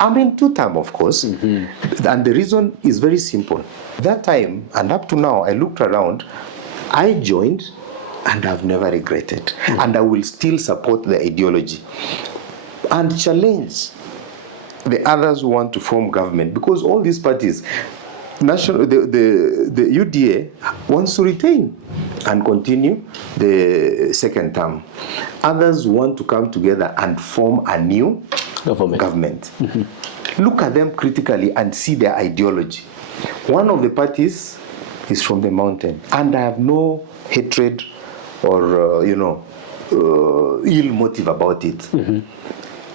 I'm in two-term, of course. And the reason is very simple. That time, and up to now, I looked around, I joined, and I've never regretted. And I will still support the ideology and challenge the others who want to form government, because all these parties, the UDA wants to retain and continue the second term. Others want to come together and form a new government. Look at them critically and see their ideology. One of the parties is from the mountain, and I have no hatred or ill motive about it.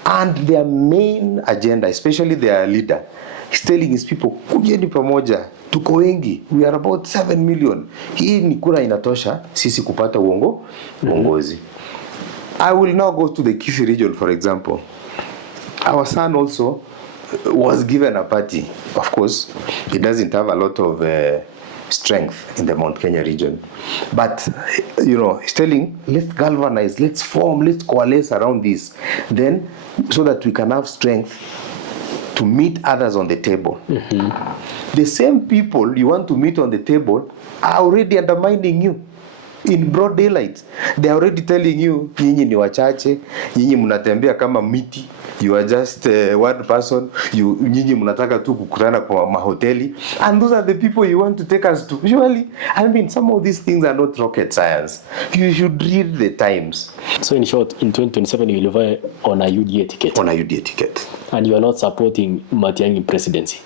And their main agenda, especially their leader, is telling his people, kujeni pamoja, tuko wengi, we are about 7 million. Hii ni kura inatosha sisi kupata uongozi. I will now go to the Kisii region, for example. Our son also was given a party. Of course, he doesn't have a lot of strength in the Mount Kenya region. But, he's telling, let's galvanize, let's form, let's coalesce around this. Then, so that we can have strength to meet others on the table. The same people you want to meet on the table are already undermining you in broad daylight. They are already telling you, nyinyi ni wachache, nyinyi mnatembea kama miti, you are just one person, nyinyi mnataka tu kukutana kwa mahoteli, and those are the people you want to take us to. Usually, some of these things are not rocket science. You should read the times. So in short, in 2027 you will vie on a UDA ticket. On a UDA ticket. And you are not supporting Matiang'i presidency.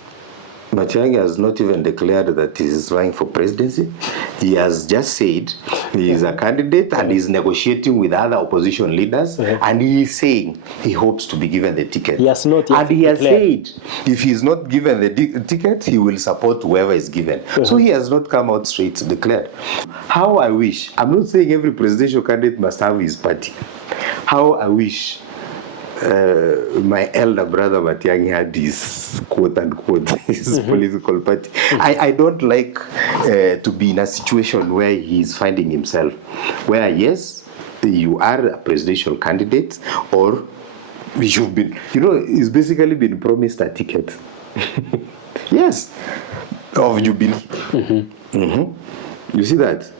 Matiang'i has not even declared that he is vying for presidency. He has just said he is a candidate and is negotiating with other opposition leaders, and he is saying he hopes to be given the ticket. He has not yet and he has said if he is not given the ticket, he will support whoever is given. So he has not come out straight to declare. How I wish, I'm not saying every presidential candidate must have his party. How I wish my elder brother Matiang'i had his quote-unquote his political party. I don't like to be in a situation where he's finding himself, where yes, you are a presidential candidate, or you've been, he's basically been promised a ticket. Yes, of Jubilee. You see that?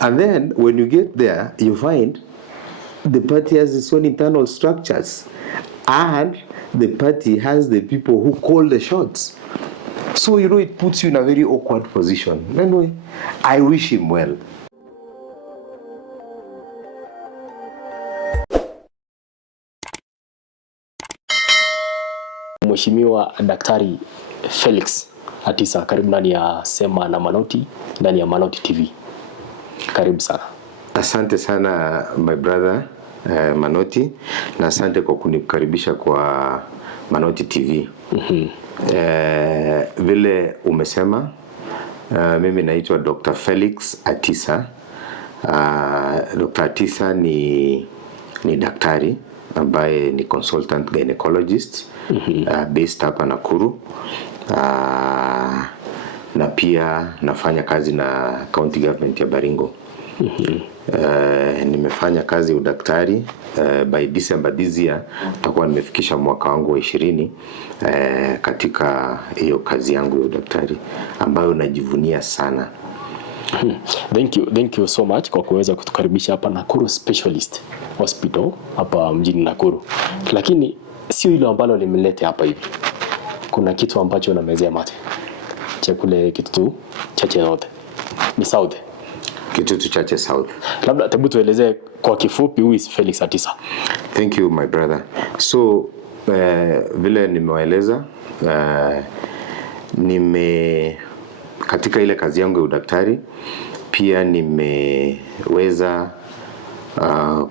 And then when you get there, you find the party has its own internal structures, and the party has the people who call the shots. So, it puts you in a very awkward position. Anyway, I wish him well. Mheshimiwa Daktari Felix Atisa, karibu ndani ya Sema na Manoti, ndani ya Manoti TV. Karibu sana. Asante sana my brother Manoti, na asante kwa kunikaribisha kwa Manoti TV. Vile umesema, mimi naitwa Dr. Felix Atisa. Dr. Atisa ni daktari ambaye ni consultant gynecologist based hapa Nakuru. Na pia nafanya kazi na county government ya Baringo. Nimefanya kazi udaktari by December this year takuwa nimefikisha mwaka wangu wa 20 katika hiyo kazi yangu ya udaktari ambayo najivunia sana. Thank you so much kwa kuweza kutukaribisha hapa Nakuru Specialist Hospital hapa mjini Nakuru. Lakini sio hilo ambalo limelete hapa hivi. Kuna kitu ambacho unamezea mate. Cha kule Kitutu, Chache North. Ni South. Kitutu, Chache South. Labda tebu tueleze kwa kifupi who is Felix Atisa. Thank you my brother. So vile nimewaeleza, katika ile kazi yangu ya udaktari pia nimeweza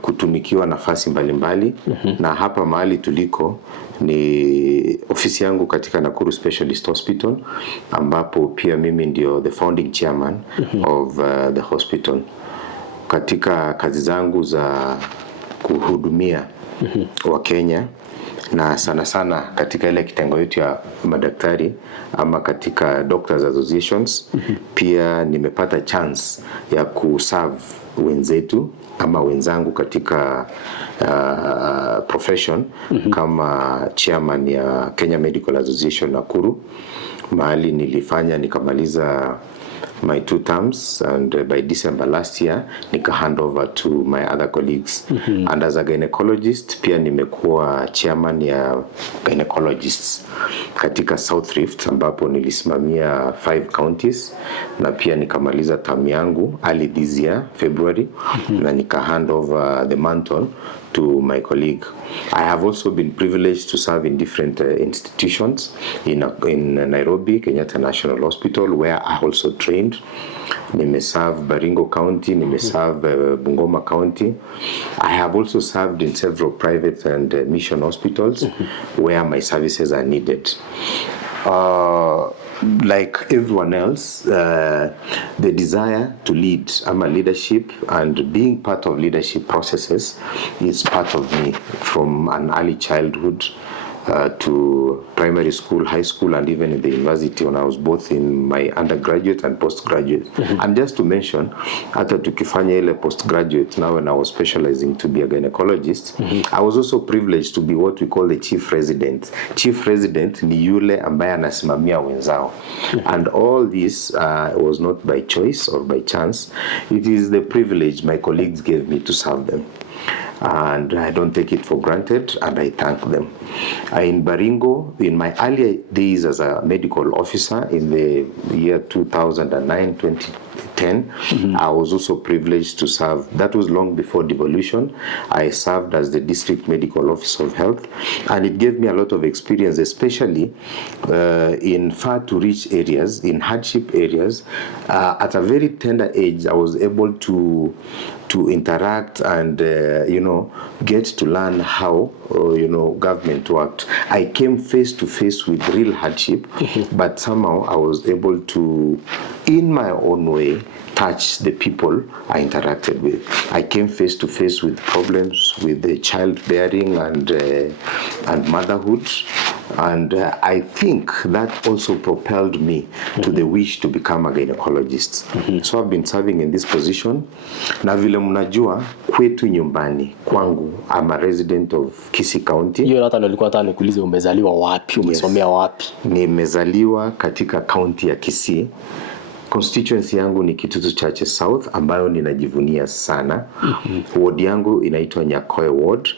kutumikiwa nafasi mbalimbali na hapa mahali tuliko ni ofisi yangu katika Nakuru Specialist Hospital, ambapo pia mimi ndio the founding chairman of the hospital. Katika kazi zangu za kuhudumia wa Kenya, na sana sana katika ile kitengo yetu ya madaktari ama katika Doctors Associations. Pia nimepata chance ya kuserve wenzetu ama wenzangu katika profession kama chairman ya Kenya Medical Association Nakuru, mahali nilifanya nikamaliza my 2 terms, and by December last year nika hand over to my other colleagues. And as a gynecologist pia nimekuwa chairman ya gynecologists katika South Rift, ambapo nilisimamia 5 counties, na pia nikamaliza term yangu early this year February, na nika hand over the mantle to my colleague. I have also been privileged to serve in different institutions in Nairobi, Kenyatta National Hospital, where I also trained. Nimeserve Baringo County, nimeserve Bungoma County. I have also served in several private and mission hospitals where my services are needed. Like everyone else, the desire to lead, leadership, and being part of leadership processes is part of me from an early childhood to primary school, high school, and even in the university when I was both in my undergraduate and postgraduate. And just to mention, hata tukifanya ile postgraduate, now when I was specializing to be a gynecologist, I was also privileged to be what we call the chief resident. Chief resident ni yule ambaye anasimamia wenzao. And all this was not by choice or by chance. It is the privilege my colleagues gave me to serve them. And I don't take it for granted, and I thank them. In Baringo, in my earlier days as a medical officer in the year 2009, 2010, I was also privileged to serve. That was long before devolution. I served as the district medical officer of health, and it gave me a lot of experience, especially in far to reach areas, in hardship areas. At a very tender age, I was able to interact and get to learn how government worked. I came face to face with real hardship, but somehow I was able to, in my own way, touch the people I interacted with. I came face to face with problems with the childbearing and motherhood, and I think that also propelled me to the wish to become a gynecologist. So I've been serving in this position. Na vile mnajua kwetu nyumbani kwangu, I'm a resident of Kisii County. Hiyo hata nilikuwa nataka nikuulize umezaliwa wapi, umesomea wapi? Nimezaliwa katika county ya Kisii. Constituency yangu ni Kitutu Chache South, ambayo ninajivunia sana. Ward yangu inaitwa Nyakoe Ward.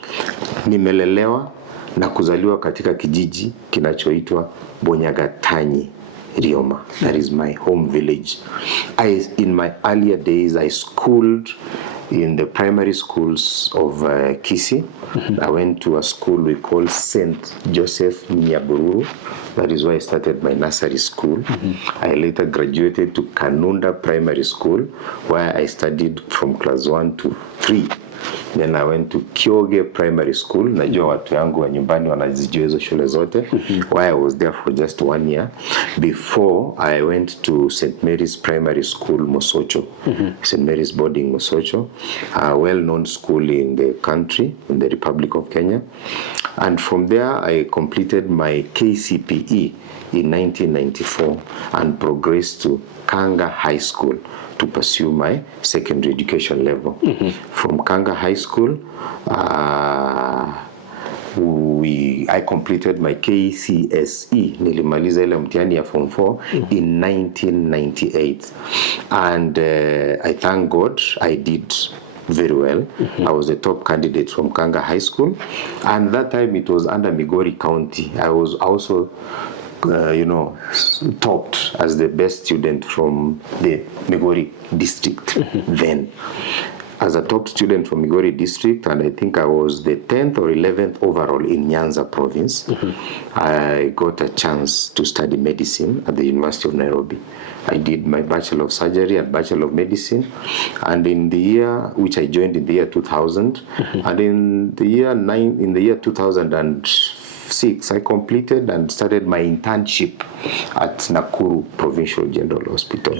Nimelelewa na kuzaliwa katika kijiji kinachoitwa Bonyagatanyi Rioma. That is my home village. In my earlier days, I schooled in the primary schools of Kisii. I went to a school we call St. Joseph Nyabururu. That is why I started my nursery school. I later graduated to Kanunda Primary School, where I studied from class 1 to 3. Then I went to Kyoge Primary School. Najua watu yangu wa nyumbani wanazijua hizo shule zote. Where I was there for just 1 year before I went to St. Mary's Primary School, Mosocho. St. Mary's Boarding, Mosocho, a well-known school in the country, in the Republic of Kenya. And from there, I completed my KCPE in 1994 and progressed to Kanga High School to pursue my secondary education level. From Kanga High School, I completed my KCSE, nilimaliza ile mtihani ya Form 4 in 1998. And I thank God I did very well. I was a top candidate from Kanga High School, and that time it was under Migori County. I was also topped as the best student from the Migori district then. As a top student from Migori district, and I think I was the 10th or 11th overall in Nyanza province, I got a chance to study medicine at the University of Nairobi. I did my Bachelor of Surgery and Bachelor of Medicine, and in the year which I joined in the year 2000, and in the year 2015, 6 I completed and started my internship at Nakuru Provincial General Hospital,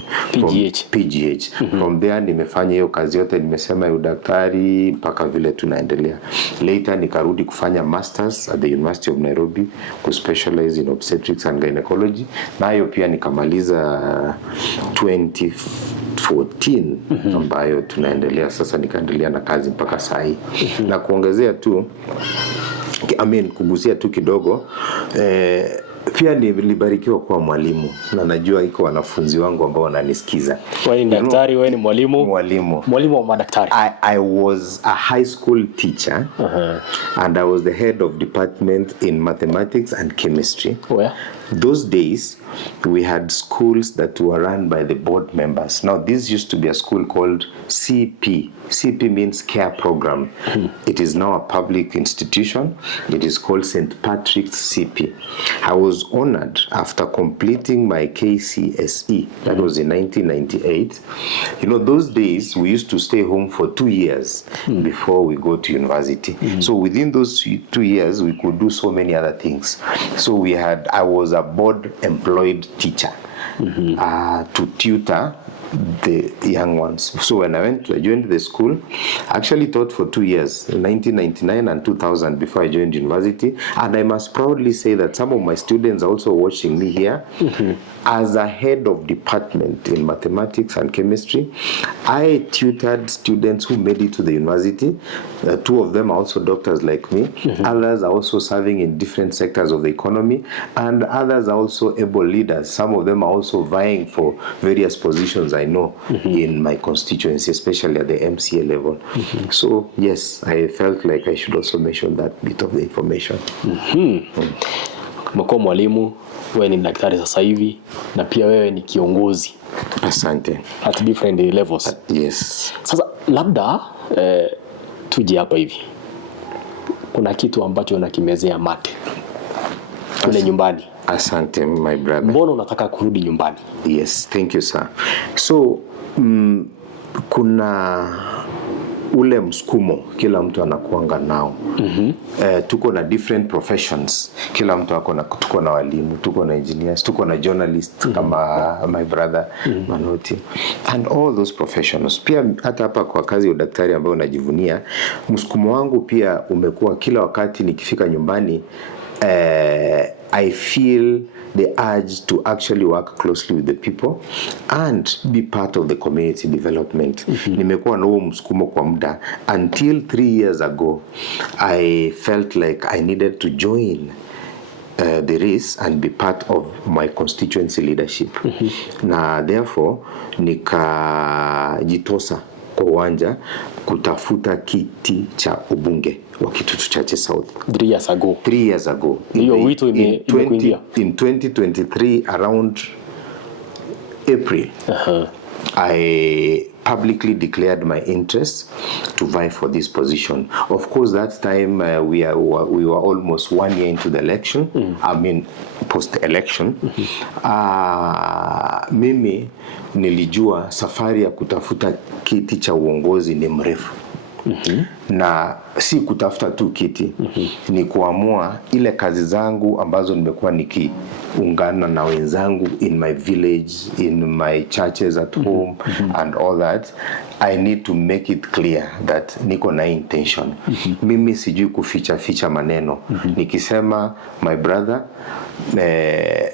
PGH. From there nimefanya hiyo kazi yote, nimesema udaktari mpaka vile tunaendelea. Later nikarudi kufanya masters at the University of Nairobi to specialize in obstetrics and gynecology, nayo pia nikamaliza 2014 ambayo tunaendelea sasa, nikaendelea na kazi mpaka saa hii. Na kuongezea tu, kugusia tu kidogo, pia nilibarikiwa kuwa mwalimu, na najua iko wanafunzi wangu ambao wananisikiza. Wewe ni daktari, wewe ni mwalimu? Mwalimu wa madaktari. I was a high school teacher, and I was the head of department in mathematics and chemistry. Where? Those days, we had schools that were run by the board members. Now, this used to be a school called CP. CP means Care Program. It is now a public institution. It is called St. Patrick's CP. I was honored after completing my KCSE. That was in 1998. You know, those days, we used to stay home for 2 years before we go to university. So within those 2 years, we could do so many other things. So I was a board employed teacher to tutor the young ones. So when I joined the school, I actually taught for 2 years, 1999 and 2000, before I joined university. And I must proudly say that some of my students are also watching me here. As a head of department in mathematics and chemistry, I tutored students who made it to the university. 2 of them are also doctors like me. Others are also serving in different sectors of the economy, and others are also able leaders. Some of them are also vying for various positions, I know, in my constituency, especially at the MCA level. So yes, I felt like I should also mention that bit of the information. Mko mwalimu, wewe ni daktari sasa hivi, na pia wewe ni kiongozi. Asante. At different levels. Yes. Sasa labda tuje hapa hivi. Kuna kitu ambacho unakimezea mate kule nyumbani. Asante, my brother. Mbona unataka kurudi nyumbani? Yes, thank you, sir. So, kuna ule msukumo kila mtu anakuanga nao. Tuko na different professions. Kila mtu tuko na walimu, tuko na engineers, tuko na journalists kama my brother Manoti, and all those professionals. Pia hata hapa kwa kazi ya daktari ambayo najivunia, msukumo wangu pia umekuwa kila wakati nikifika nyumbani, I feel the urge to actually work closely with the people and be part of the community development. Nimekuwa na huo msukumo kwa muda until 3 years ago. I felt like I needed to join the race and be part of my constituency leadership. Na therefore nikajitosa kwa uwanja kutafuta kiti cha ubunge wa Kitutu Chache South 3 years ago. 3 years ago. Hiyo wito imekuingia in 2023 around April. I publicly declared my interest to vie for this position. Of course, that time we were almost 1 year into the election. Post-election. Mimi nilijua safari ya kutafuta kiti cha uongozi ni mrefu. Na si kutafuta tu kiti, ni kuamua ile kazi zangu ambazo nimekuwa nikiungana na wenzangu in my village, in my churches at home and all that. I need to make it clear that niko na intention. Mimi sijui kuficha maneno. Nikisema my brother,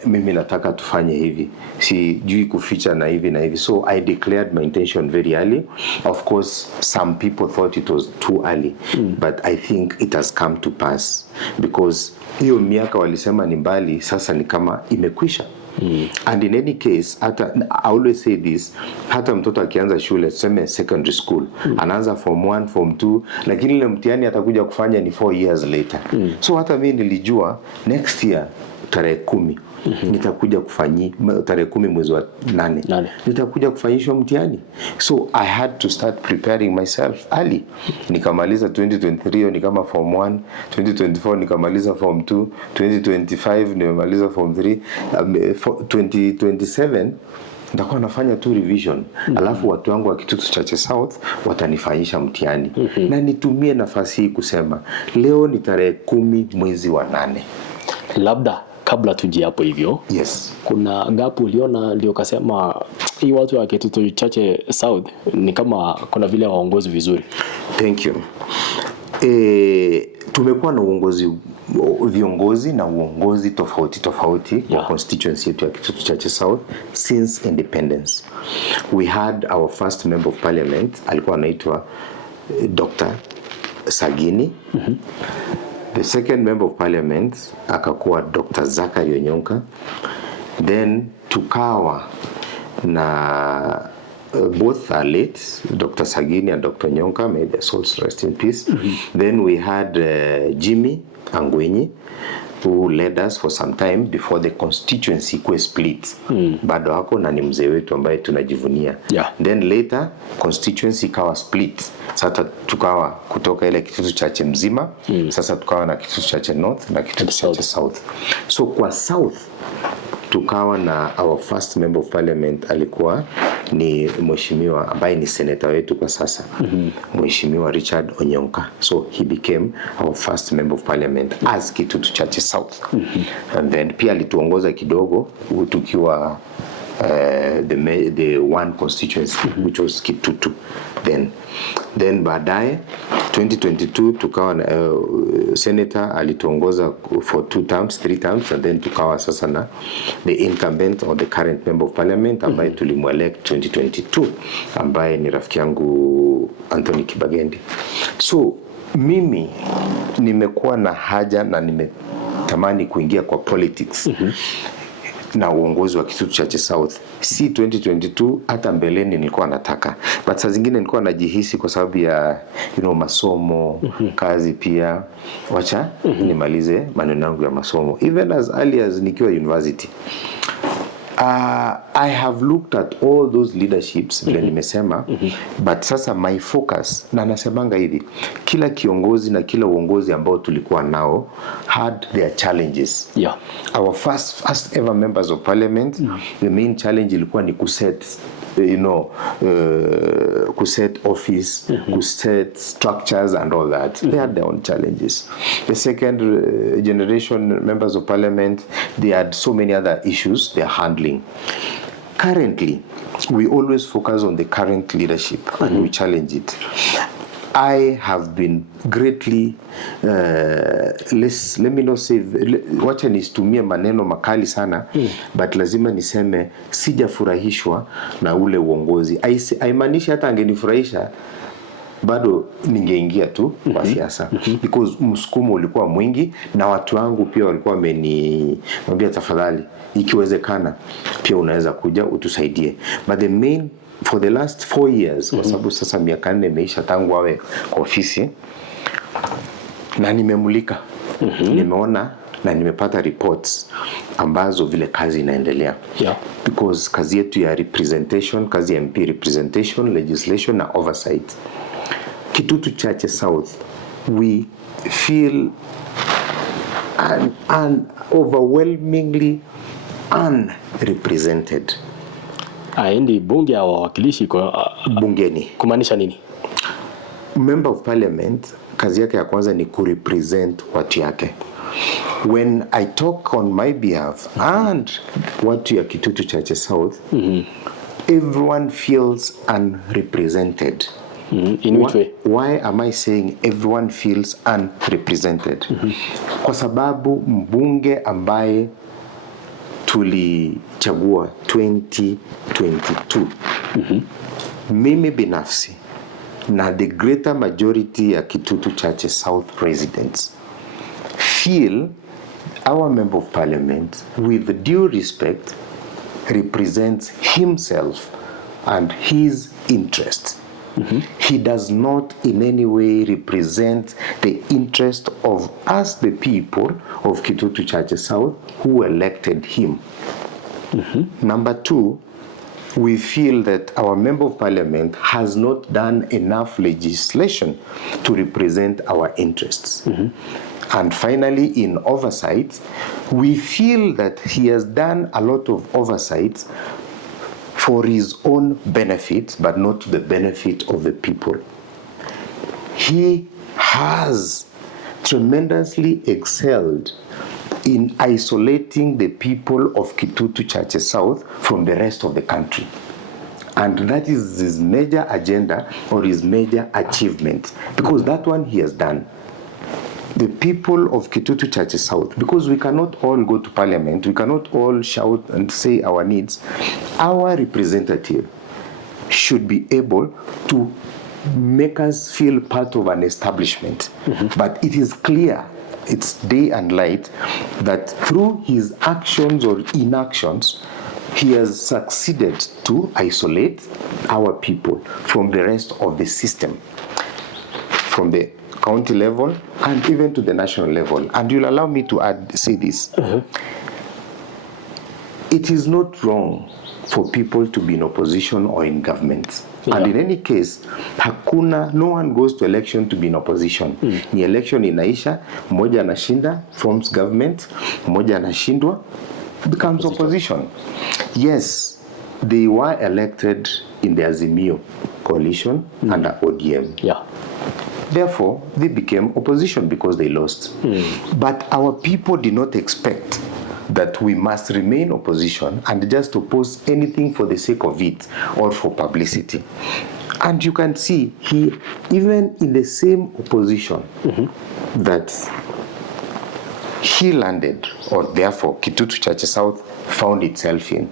mimi nataka tufanye hivi, sijui kuficha na hivi na hivi. So I declared my intention very early. Of course, some people thought it was too early, but I think it has come to pass, because hiyo miaka walisema ni mbali, sasa ni kama imekwisha. And in any case, I always say this, hata mtoto akianza shule, tuseme secondary school, anaanza form 1, form 2, lakini ile mtihani atakuja kufanya ni 4 years later. So hata mimi nilijua next year tarehe 10 nitakuja kufanyi tarehe 10 mwezi wa 8 nitakuja kufanyishwa mtihani. So I had to start preparing myself early. Nikamaliza 2023 ni kama form 1, 2024 nikamaliza form 2, 2025 nimemaliza form 3, 2027 nitakuwa nafanya tu revision, alafu watu wangu wa Kitutu Chache South watanifanyisha mtihani. Na nitumie nafasi hii kusema leo ni tarehe 10 mwezi wa 8. Labda kabla tuje hapo hivyo, yes, kuna gap uliona ndio kasema hii watu wa Kitutu Chache South ni kama kuna vile waongozi vizuri? Thank you. Tumekuwa na viongozi na uongozi tofauti kwa constituency yetu ya Kitutu Chache South since independence. We had our first member of parliament, alikuwa anaitwa Dr. Sagini. The second member of parliament akakuwa Dr. Zakari Onyonka. Then tukawa na both are late, Dr. Sagini and Dr. Onyonka, may their souls rest in peace. Then we had Jimmy Angwenyi, who led us for some time before the constituency was split. Bado hako na ni mzee wetu ambaye tunajivunia. Then later constituency ikawa split. Sasa tukawa kutoka ile Kitutu Chache mzima, sasa tukawa na Kitutu Chache North na Kitutu Chache South. So kwa South tukawa na our first member of parliament alikuwa ni mheshimiwa ambaye ni senator wetu kwa sasa, Mheshimiwa Richard Onyonka. So he became our first member of parliament as Kitutu Chache South. And then pia alituongoza kidogo tukiwa the one constituency which was Kitutu. Then baadaye 2022 tukawa senator alituongoza for 3 terms, and then tukawa sasa na the incumbent or the current member of parliament ambaye tulimwelect 2022 ambaye ni rafiki yangu Anthony Kibagendi. So mimi nimekuwa na haja na nimetamani kuingia kwa politics na uongozi wa Kitutu Chache South. Si 2022, hata mbeleni nilikuwa nataka. But saa zingine nilikuwa najihisi kwa sababu ya masomo, kazi pia. Wacha nimalize maneno yangu ya masomo. Even as early as nikiwa university. I have looked at all those leaderships vile nimesema, but sasa my focus, na nasemanga hivi, kila kiongozi na kila uongozi ambao tulikuwa nao had their challenges. Our first ever members of parliament, the main challenge ilikuwa ni kuset kuset office, kuset structures and all that. They had their own challenges. The second generation members of parliament, they had so many other issues they're handling. Currently, we always focus on the current leadership and we challenge it. I have been greatly let me not say, wacha nistumie maneno makali sana, but lazima niseme sijafurahishwa na ule uongozi. Haimaanishi hata angenifurahisha bado ningeingia tu kwa siasa, because msukumo ulikuwa mwingi na watu wangu pia walikuwa wameniambia tafadhali ikiwezekana pia unaweza kuja utusaidie. But the main for the last 4 years, kwa sababu sasa miaka 4 imeisha tangu wawe kwa ofisi, na nimemulika, nimeona na nimepata reports ambazo vile kazi inaendelea. Because kazi yetu ya representation, kazi ya MP representation, legislation na oversight. Kitutu Chache South, we feel overwhelmingly unrepresented. Aendi bunge ya wawakilishi kwa bungeni. Kumaanisha nini? Member of parliament kazi yake ya kwanza ni kurepresent watu yake. When I talk on my behalf and watu ya Kitutu Chache South, everyone feels unrepresented. In which way? Why am I saying everyone feels unrepresented? Kwa sababu mbunge ambaye tulichagua 2022, mimi binafsi na the greater majority ya Kitutu Chache South residents feel our member of parliament, with due respect, represents himself and his interests. He does not in any way represent the interest of us, the people of Kitutu Chache South, who elected him. Number 2, we feel that our member of parliament has not done enough legislation to represent our interests. And finally, in oversight, we feel that he has done a lot of oversight for his own benefit, but not to the benefit of the people. He has tremendously excelled in isolating the people of Kitutu, Chache South from the rest of the country. And that is his major agenda or his major achievement, because that one he has done. The people of Kitutu, Chache South, because we cannot all go to parliament, we cannot all shout and say our needs, our representative should be able to make us feel part of an establishment. But it is clear, it's day and light, that through his actions or inactions, he has succeeded to isolate our people from the rest of the system, from the county level and even to the national level. And you'll allow me to say this. It is not wrong for people to be in opposition or in government. Yeah. And in any case, no one goes to election to be in opposition. Ni election inaisha, mmoja anashinda, forms government, mmoja anashindwa, becomes opposition. Yes, they were elected in the Azimio coalition under ODM. Yeah. Therefore, they became opposition because they lost. But our people did not expect that we must remain opposition and just oppose anything for the sake of it or for publicity. And you can see, he, even in the same opposition that he landed, or therefore Kitutu Chache South found itself in,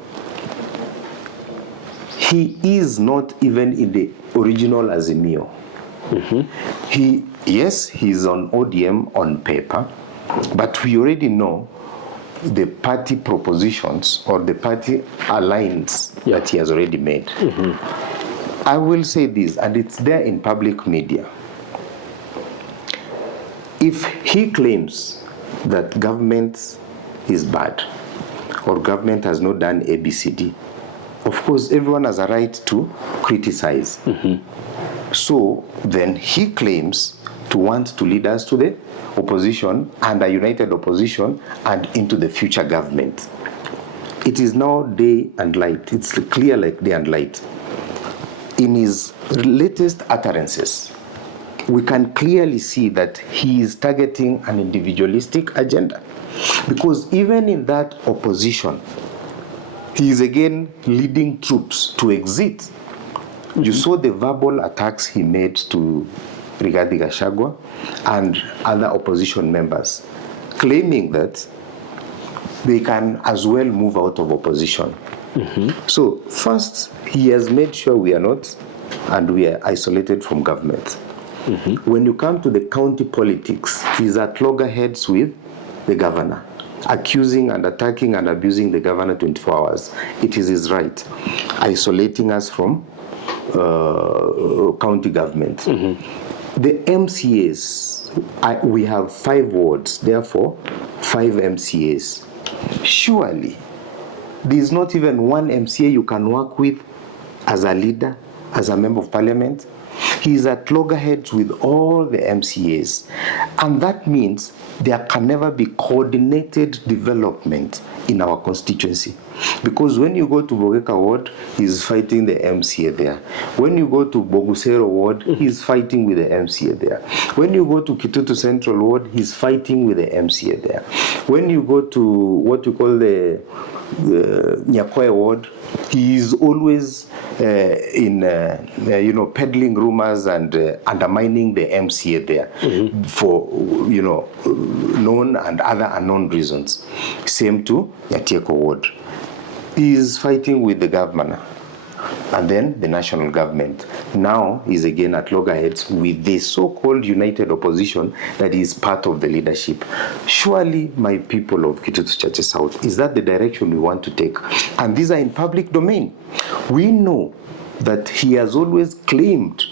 he is not even in the original Azimio. He's on ODM on paper, but we already know the party propositions or the party alliance that he has already made. I will say this, and it's there in public media. If he claims that government is bad or government has not done ABCD, of course everyone has a right to criticize. So then he claims to want to lead us to the opposition and a united opposition and into the future government. It is now day and light. It's clear like day and light. In his latest utterances, we can clearly see that he is targeting an individualistic agenda. Because even in that opposition, he is again leading troops to exit. You saw the verbal attacks he made to Rigathi Gachagua and other opposition members, claiming that they can as well move out of opposition. So first, he has made sure we are not, and we are isolated from government. When you come to the county politics, he's at loggerheads with the governor, accusing and attacking and abusing the governor 24 hours. It is his right, isolating us from county government. The MCAs, we have 5 wards, therefore 5 MCAs. Surely, there is not even one MCA you can work with as a leader, as a member of parliament. He is at loggerheads with all the MCAs. And that means there can never be coordinated development in our constituency. Because when you go to Bogeka ward, he's fighting the MCA there. When you go to Bogusero ward, he's fighting with the MCA there. When you go to Kitutu Central ward, he's fighting with the MCA there. When you go to what you call the Nyakoe ward, he is always peddling rumors and undermining the MCA there for known and other unknown reasons. Same to Yatieko ward. He is fighting with the governor and then the national government. Now he's again at loggerheads with the so-called united opposition that is part of the leadership. Surely, my people of Kitutu Chache South, is that the direction we want to take? And these are in public domain. We know that he has always claimed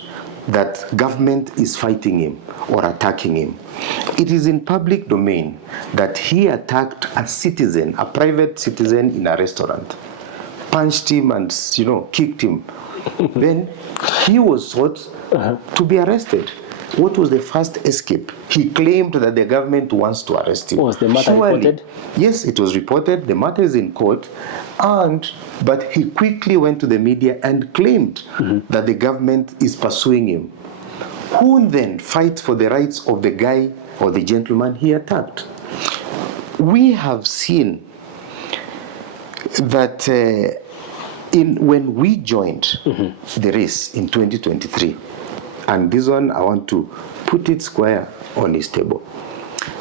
that government is fighting him or attacking him. It is in public domain that he attacked a citizen, a private citizen in a restaurant, punched him and kicked him. Then he was sought to be arrested. what was the first escape? He claimed that the government wants to arrest him. Was the matter reported? Yes, it was reported. The matter is in court. But he quickly went to the media and claimed that the government is pursuing him. Who then fights for the rights of the guy or the gentleman he attacked? We have seen that when we joined the race in 2023, and this one I want to put it square on his table.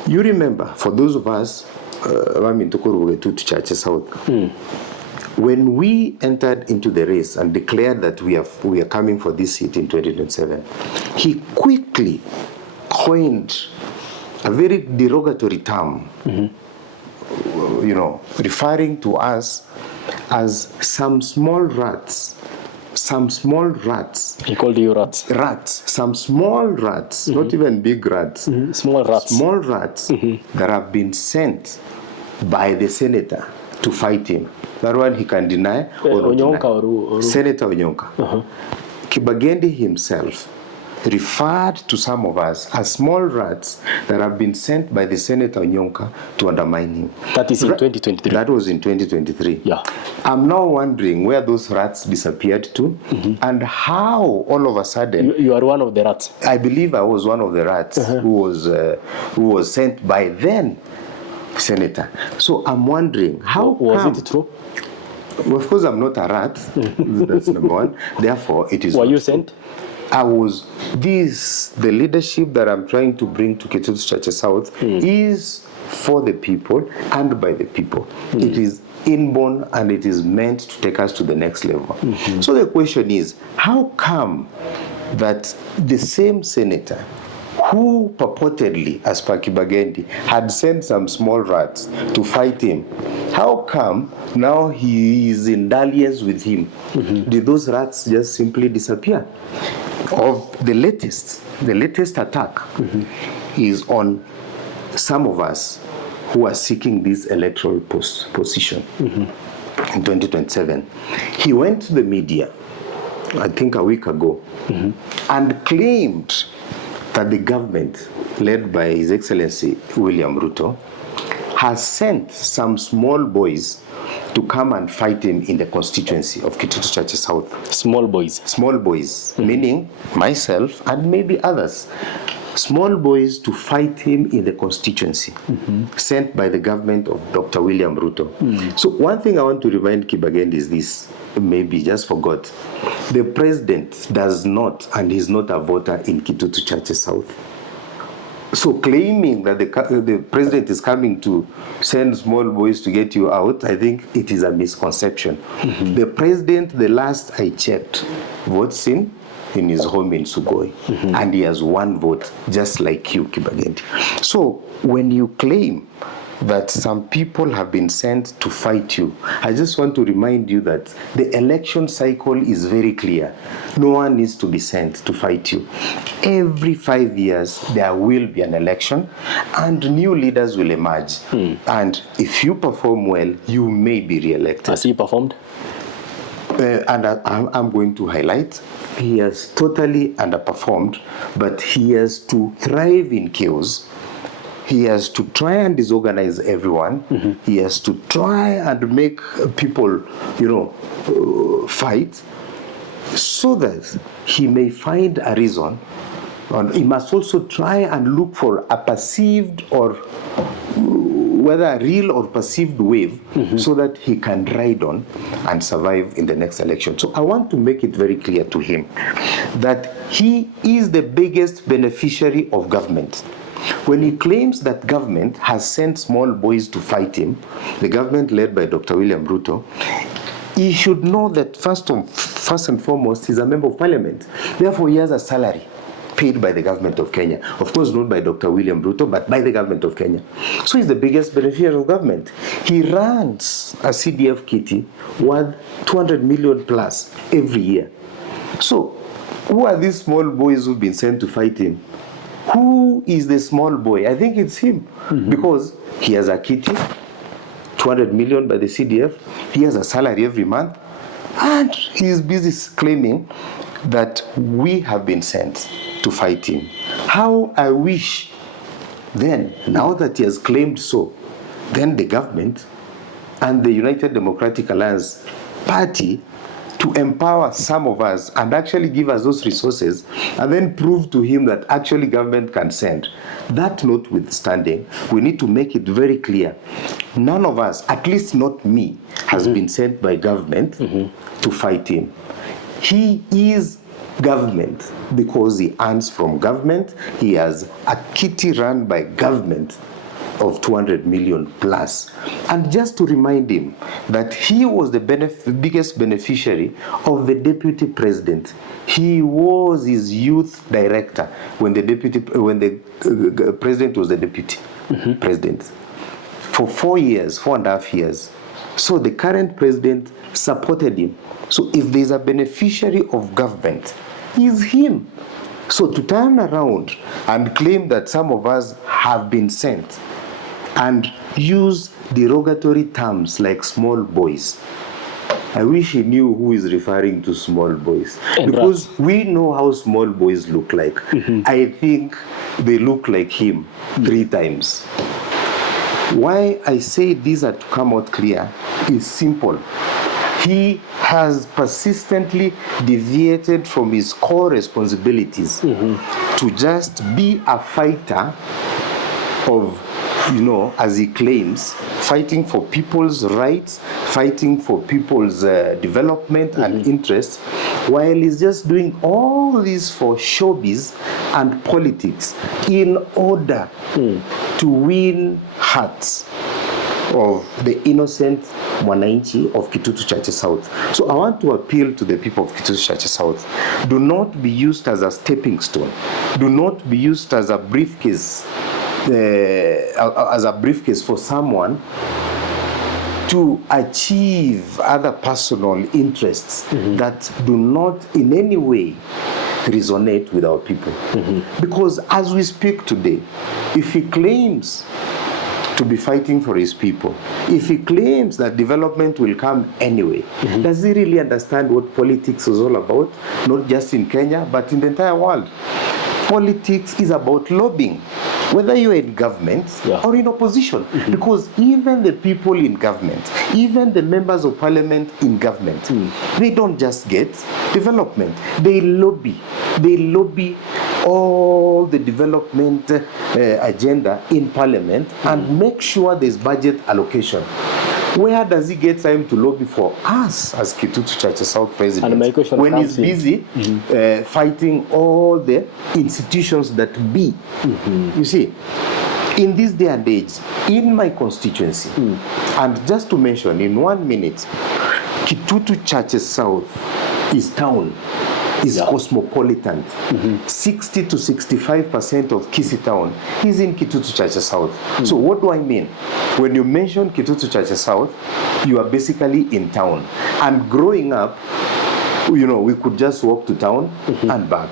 You remember, for those of us, to Chache South, when we entered into the race and declared that we are coming for this seat in 2027, he quickly coined a very derogatory term, referring to us as some small rats. Some small rats. He called you rats. Rats. Some small rats, not even big rats. Small rats. Small rats that have been sent by the senator to fight him. That one he can deny or not deny. Senator Onyonka. Kibagendi himself referred to some of us as small rats that have been sent by the Senator Onyonka to undermine him. That is in 2023. That was in 2023. Yeah. I'm now wondering where those rats disappeared to and how all of a sudden... You are one of the rats. I believe I was one of the rats who was sent by then Senator. So I'm wondering how was it true? Well, of course, I'm not a rat. That's number one. Therefore, it is. Were you sent? I was. The leadership that I'm trying to bring to Kitutu Chache South is for the people and by the people. It is inborn and it is meant to take us to the next level. So the question is, how come that the same senator who purportedly, as per Kibagendi, had sent some small rats to fight him, how come now he is in dalliance with him? Did those rats just simply disappear? Of the latest attack is on some of us who are seeking this electoral position in 2027. He went to the media, I think a week ago, and claimed that the government, led by His Excellency William Ruto, has sent some small boys to come and fight him in the constituency of Kitutu Chache South. Small boys? Small boys, meaning myself and maybe others. Small boys to fight him in the constituency, sent by the government of Dr. William Ruto. So one thing I want to remind Kibagendi is this, maybe just forgot. The president does not, and is not a voter in Kitutu Chache South. So claiming that the president is coming to send small boys to get you out, I think it is a misconception. The president, the last I checked, votes in his home in Sugoi, and he has one vote, just like you, Kibagendi. So when you claim that some people have been sent to fight you, I just want to remind you that the election cycle is very clear. No one needs to be sent to fight you. Every 5 years, there will be an election, and new leaders will emerge. And if you perform well, you may be re-elected. Has he performed? And I'm going to highlight, he has totally underperformed, but he has to thrive in chaos. He has to try and disorganize everyone. He has to try and make people, fight, so that he may find a reason. And he must also try and look for a perceived or whether a real or perceived wave, so that he can ride on and survive in the next election. So I want to make it very clear to him that he is the biggest beneficiary of government. When he claims that government has sent small boys to fight him, the government led by Dr. William Ruto, he should know that first and foremost, he's a member of parliament. Therefore, he has a salary paid by the government of Kenya. Of course, not by Dr. William Ruto, but by the government of Kenya. So he's the biggest beneficiary of government. He runs a CDF kitty worth 200 million plus every year. So who are these small boys who've been sent to fight him? Who is the small boy? I think it's him, because he has a kitty, 200 million by the CDF, he has a salary every month, and he is busy claiming that we have been sent. to fight him. How I wish then, now that he has claimed so, then the government and the United Democratic Alliance Party to empower some of us and actually give us those resources and then prove to him that actually government can send. That notwithstanding, we need to make it very clear. None of us, at least not me, has been sent by government to fight him. He is government because he earns from government. He has a kitty run by government of 200 million plus. And just to remind him that he was the biggest beneficiary of the deputy president. He was his youth director when the president was the deputy president for 4.5 years. So the current president supported him. So if there's a beneficiary of government, it's him. So to turn around and claim that some of us have been sent and use derogatory terms like small boys. I wish he knew who is referring to small boys. Because we know how small boys look like. I think they look like him 3 times. Why I say these are to come out clear is simple. He has persistently deviated from his core responsibilities to just be a fighter of, as he claims, fighting for people's rights, fighting for people's development and interests, while he's just doing all this for showbiz and politics in order to win hearts of the innocent Mwananchi of Kitutu Chache South. So I want to appeal to the people of Kitutu Chache South. Do not be used as a stepping stone. Do not be used as a briefcase for someone to achieve other personal interests that do not in any way resonate with our people. Because as we speak today, if he claims to be fighting for his people, if he claims that development will come anyway, does he really understand what politics is all about? Not just in Kenya, but in the entire world. Politics is about lobbying, whether you're in government or in opposition. Because even the people in government, even the members of parliament in government, they don't just get development. They lobby. They lobby all the development agenda in parliament and make sure there's budget allocation. Where does he get time to lobby for us as Kitutu Chache South president when he's busy fighting all the institutions that be? You see, in this day and age, in my constituency, and just to mention in 1 minute, Kitutu Chache South is town. Is cosmopolitan. 60 to 65% of Kisii town is in Kitutu Chache South. So what do I mean? When you mention Kitutu Chache South, you are basically in town. And growing up, we could just walk to town and back.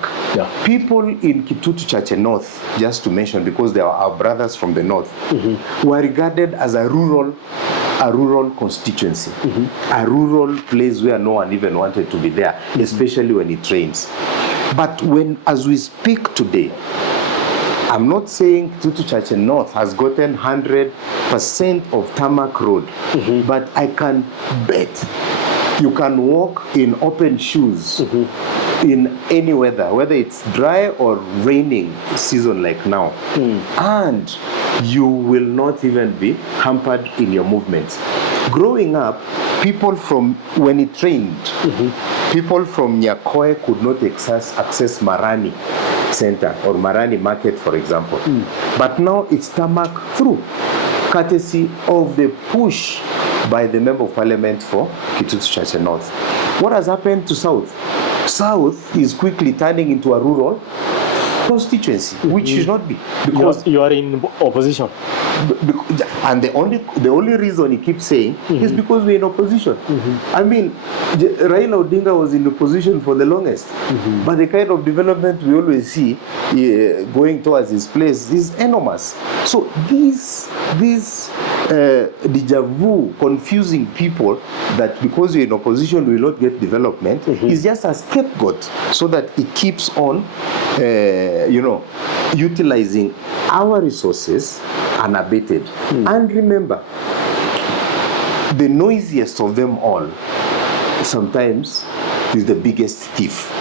People in Kitutu Chache North, just to mention, because they are our brothers from the north, were regarded as a rural constituency, a rural place where no one even wanted to be there, especially when it rains. But as we speak today, I'm not saying Kitutu Chache North has gotten 100% of tarmac road, but I can bet you can walk in open shoes in any weather, whether it's dry or raining season like now, and you will not even be hampered in your movements. Growing up, people from, when it rained, people from Nyakoe could not access Marani Center or Marani Market, for example. But now it's tarmac through, courtesy of the push by the Member of Parliament for Kitutu Chache North. What has happened to South? South is quickly turning into a rural constituency, which should not be. Because you are in opposition. And the only reason he keeps saying is because we're in opposition. I mean, Raila Odinga was in opposition for the longest, but the kind of development we always see going towards his place is enormous. So this deja vu confusing people that because you're in opposition we will not get development is just a scapegoat so that it keeps on utilizing our resources unabated. And remember, the noisiest of them all sometimes is the biggest thief,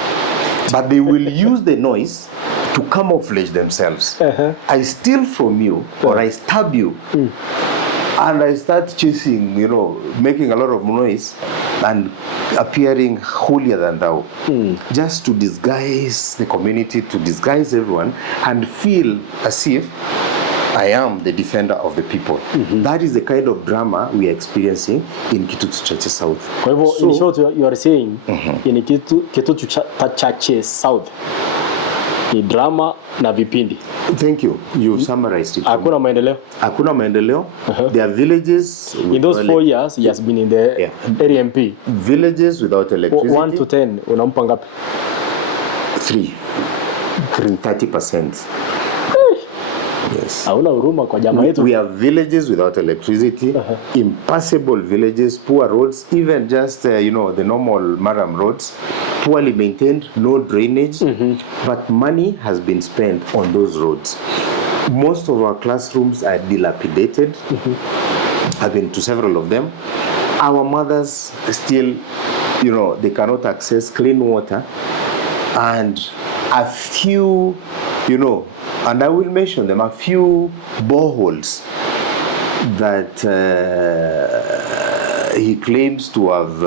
but they will use the noise to camouflage themselves. I steal from you or I stab you and I start chasing, making a lot of noise and appearing holier than thou, just to disguise the community, to disguise everyone and feel as if I am the defender of the people. That is the kind of drama we are experiencing in Kitutu Chache South. Kwa hivyo, in short, you are saying in Kitutu Chache South ni drama na vipindi. Thank you. You summarized it. Hakuna maendeleo. Hakuna maendeleo. There are villages. In those 4 years, he has been in the area MP. Villages without electricity. 1 to 10, unampa ngapi? 3. 30%. Yes. Hauna huruma kwa jamaa yetu. We have villages without electricity, impassable villages, poor roads, even just the normal maram roads, poorly maintained, no drainage, but money has been spent on those roads. Most of our classrooms are dilapidated. I've been to several of them. Our mothers still, they cannot access clean water, and a few, and I will mention them, a few boreholes that he claims to have,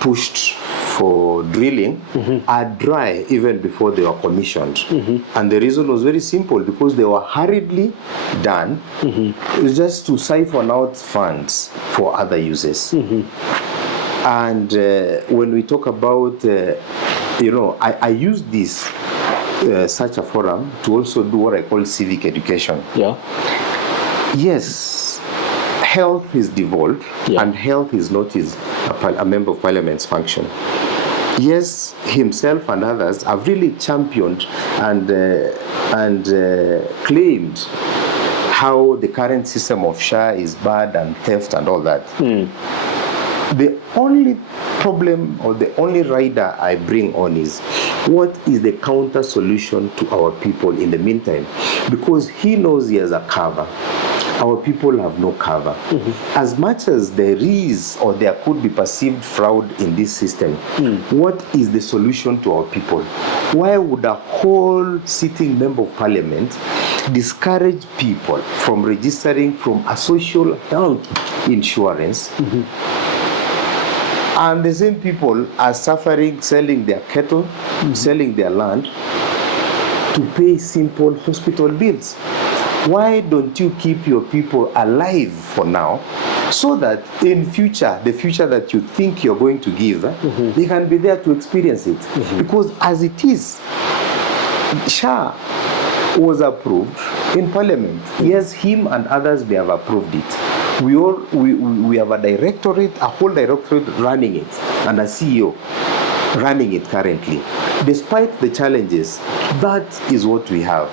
pushed for drilling are dry even before they were commissioned. And the reason was very simple, because they were hurriedly done just to siphon out funds for other uses. And when we talk about, I use this such a forum to also do what I call civic education. Yes, health is devolved, and health is not a member of parliament's function. Yes, himself and others have really championed and claimed how the current system of SHA is bad and theft and all that. The only problem or the only rider I bring on is, what is the counter solution to our people in the meantime? Because he knows he has a cover. Our people have no cover. As much as there is or there could be perceived fraud in this system, what is the solution to our people? Why would a whole sitting member of parliament discourage people from registering from a social health insurance? And the same people are suffering, selling their cattle, selling their land to pay simple hospital bills. Why don't you keep your people alive for now, so that in future, the future that you think you're going to give, they can be there to experience it? Because as it is, SHA was approved in Parliament. Yes, him and others, they have approved it. We have a directorate, a whole directorate running it, and a CEO running it currently. Despite the challenges, that is what we have.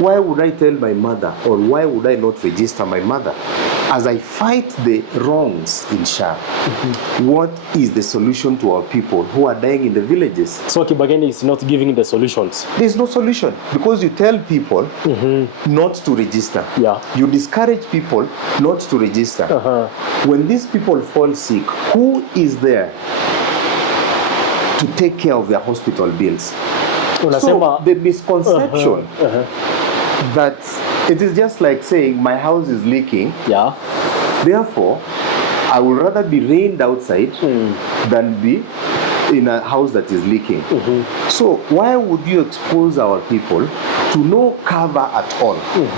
Why would I tell my mother, or why would I not register my mother? As I fight the wrongs in SHA, what is the solution to our people who are dying in the villages? So Kibageni is not giving the solutions. There's no solution, because you tell people not to register. You discourage people not to register. When these people fall sick, who is there to take care of their hospital bills? So the misconception that it is just like saying my house is leaking, therefore I would rather be rained outside than be in a house that is leaking. So why would you expose our people to no cover at all?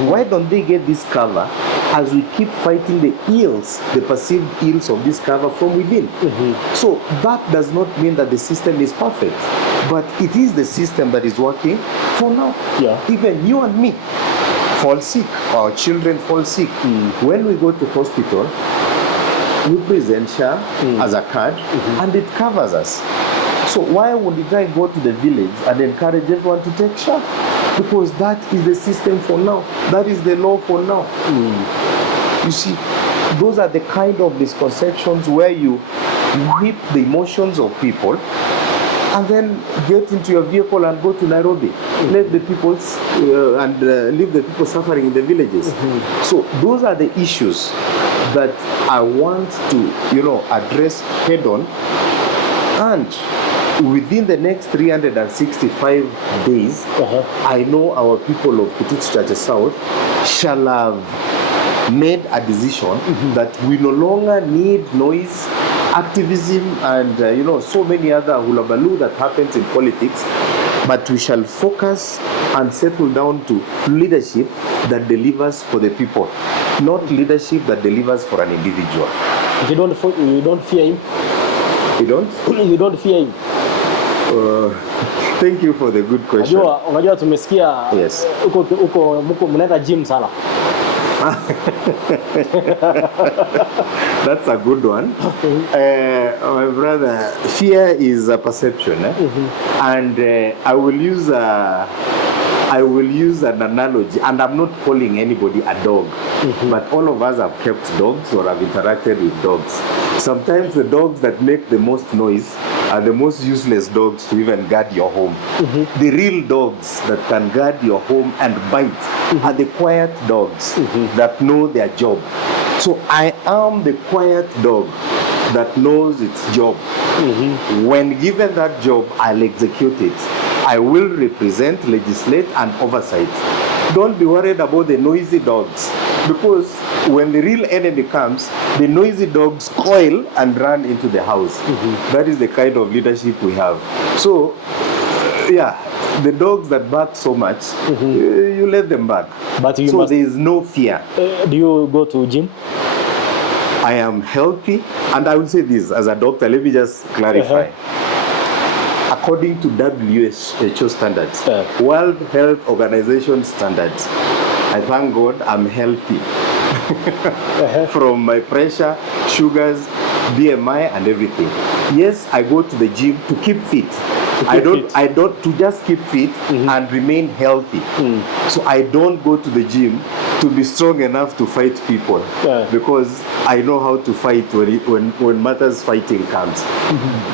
Why don't they get this cover as we keep fighting the ills, the perceived ills of this cover from within? So that does not mean that the system is perfect, but it is the system that is working for now. Even you and me, fall sick, our children fall sick. When we go to hospital, we present SHA as a card, and it covers us. So why would I go to the village and encourage everyone to take SHA? Because that is the system for now. That is the law for now. You see, those are the kind of misconceptions where you whip the emotions of people and then get into your vehicle and go to Nairobi. Let the people leave the people suffering in the villages. So those are the issues that I want to, address head on. And within the next 365 days, I know our people of Kitutu Chache South shall have made a decision that we no longer need noise, activism, and so many other hulabaloo that happens in politics, but we shall focus and settle down to leadership that delivers for the people, not leadership that delivers for an individual. You don't fear him? You don't? You don't fear him? Thank you for the good question. Unajua tumesikia yes. Uko mnaenda gym sana. That's a good one. My brother, fear is a perception, and I will use an analogy, and I'm not calling anybody a dog, but all of us have kept dogs or have interacted with dogs. Sometimes the dogs that make the most noise are the most useless dogs to even guard your home. The real dogs that can guard your home and bite are the quiet dogs that know their job. So I am the quiet dog that knows its job. When given that job, I'll execute it. I will represent, legislate, and oversight. Don't be worried about the noisy dogs, because when the real enemy comes, the noisy dogs coil and run into the house. That is the kind of leadership we have. So, the dogs that bark so much, you let them bark. But there is no fear. Do you go to gym? I am healthy, and I will say this as a doctor. Let me just clarify. According to WHO standards, World Health Organization standards, I thank God I'm healthy. From my pressure, sugars, BMI, and everything. Yes, I go to the gym to keep fit. I don't to just keep fit and remain healthy. So I don't go to the gym to be strong enough to fight people, because I know how to fight when matters fighting comes.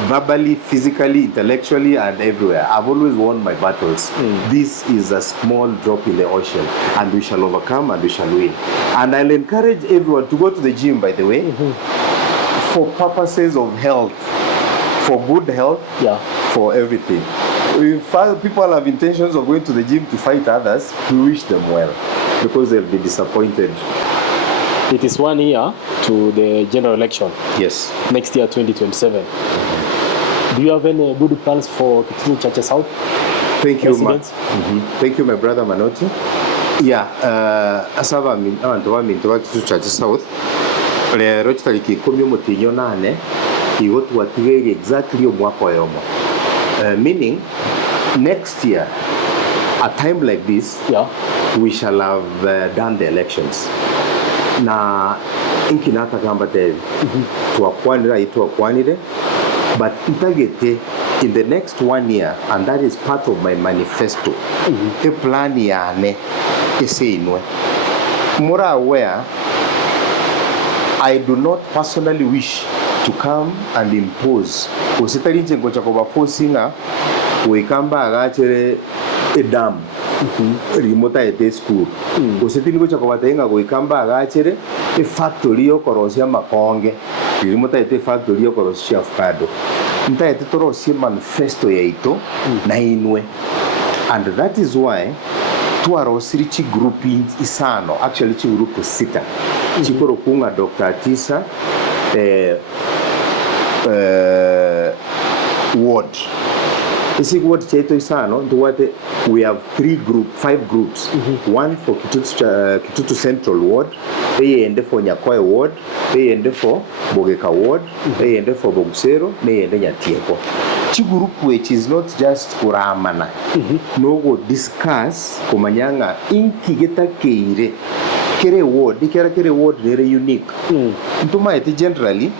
Verbally, physically, intellectually, and everywhere. I've always won my battles. This is a small drop in the ocean, and we shall overcome and we shall win. And I'll encourage everyone to go to the gym, by the way, for purposes of health, for good health, for everything. If people have intentions of going to the gym to fight others, we wish them well, because they'll be disappointed. It is 1 year to the general election. Yes. Next year, 2027. Do you have any good plans for Kitutu Chache South? Thank you, Thank you, my brother Manoti. Asaba mintowa Kitutu Chache South. Lero chitariki 18 igotwatigire exactly omwaka oyomo. Meaning, next year, a time like this, we shall have done the elections. Na inkinata kamba te tuakwanire, but itagete in the next 1 year, and that is part of my manifesto. The plan yane iseinwe. More aware, I do not personally wish to come and impose. Usitari chengo chakoba forcinga wekamba agachere a dam. Remote ete school. Usitari ngo chakoba tenga wekamba agachere a factory okorosia makonge. Remote ete factory okorosia avocado. Nta ete torosia manifesto yaito na inwe. And that is why tuarosiri chi group isano, actually chi group sita. Chikoro kunga Dr. Atisa ward. Isi ward cheto isano nduwate we have 5 groups. One for Kitutu Central Ward, eyende for Nyakoe ward, eyende for Bogeka ward, eyende for Bogusero, eyende Nyatieko. Chi group which is not just kuramana. No go discuss kumanyanga inki geta keire. Kere ward, kere ward very unique. Ntuma eti generally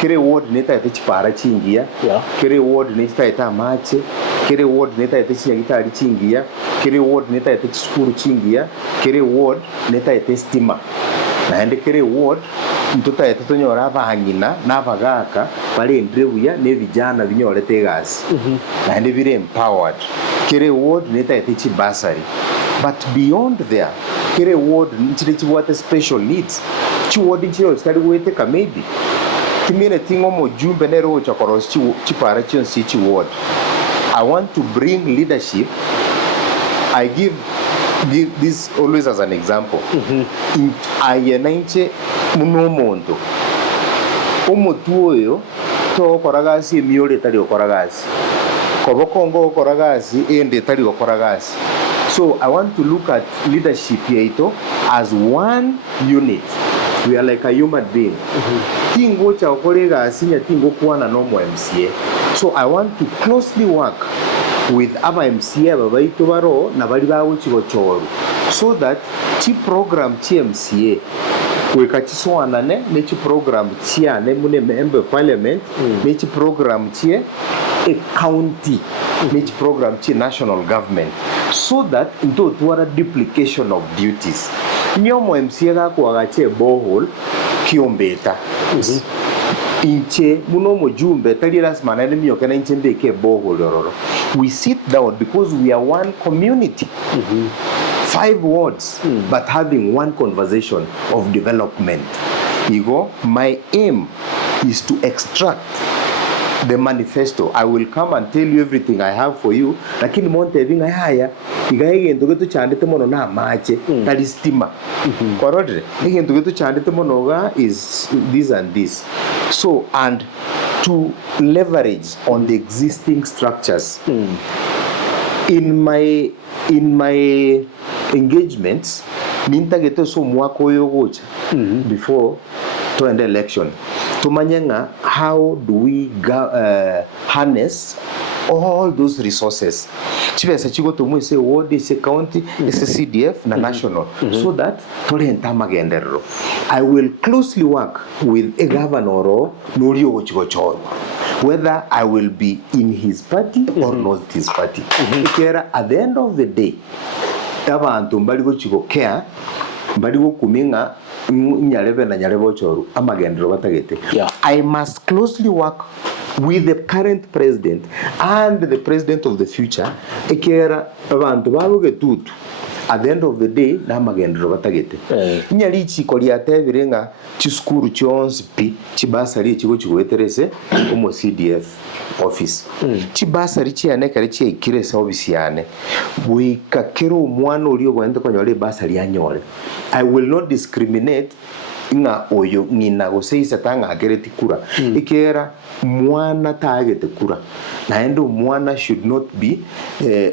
kere ward neta eti chipara chingia. Kere ward neta eti mache. Kere ward neta eti chinyagitari chingia. Kere ward neta eti skuru chingia. Kere ward neta eti stima. Na ende kere ward mtuta eti tonyora abangina n'abagaka bali ndrebuya ne vijana binyorete gasi. Na ende bire empowered. Kere ward neta eti chibasari. But beyond there, kere ward nchire chiwate special needs. Chi ward nchire stari weteka maybe. Kimine tingo mo jumbe nero chakoros chipara chionsi chi ward. I want to bring leadership. I give this always as an example. Ayenaiche munomondo. Omotuoyo to koragasi miore tari okoragasi. Kobokongo okoragasi ende tari okoragasi. So I want to look at leadership here as one unit. We are like a human being. Tingo cha okorega sinya tingo kuana no mo MCA. So I want to closely work with aba MCA babaito baro na bali bawo chigochoru, so that chi program chi MCA weka chisoana ne chi program chia ne mune member parliament ne chi program chi a county ne chi program chi national government, so that into tuara duplication of duties. Nyomo MCA ga kuagache borehole kiombeta inche muno mojumbe tali rasma na nemi okena inche mbeke borehole roro. We sit down because we are one community. 5 wards, but having one conversation of development. My aim is to extract the manifesto. I will come and tell you everything I have for you. Lakini monte vinga haya igaige ndogetu chandete mono na mache tali stima. Korodre igaige ndogetu chandete mono ga is this and this. So, and to leverage on the existing structures. In my engagements, nintagete so mwako yogocha before to end the election. Tumanyanga, how do we harness all those resources? Chibesa chigo to mu say ward is a county, is a CDF na national, so that tole entamagendero. I will closely work with a governor or Norio Chigochoro, whether I will be in his party or not his party. At the end of the day, abantu mbaligo chigo care, mbaligo kuminga nyarebe na nyarebo choru amagendero batagete. I must closely work with the current president and the president of the future. Ekera abantu baluge tutu. At the end of the day, na magendero batagete. Nyali chikoli atebirenga chiskuru chionsipi chibasari chigo chigweterese omo CDF office. Chibasari chianekare chiikire service yane. Wikakero omwana oli ogwende konyole basari anyole. I will not discriminate nga oyo ngina goseisa tanga agereti kura. Ikera mwana taagete kura. Na endo mwana should not be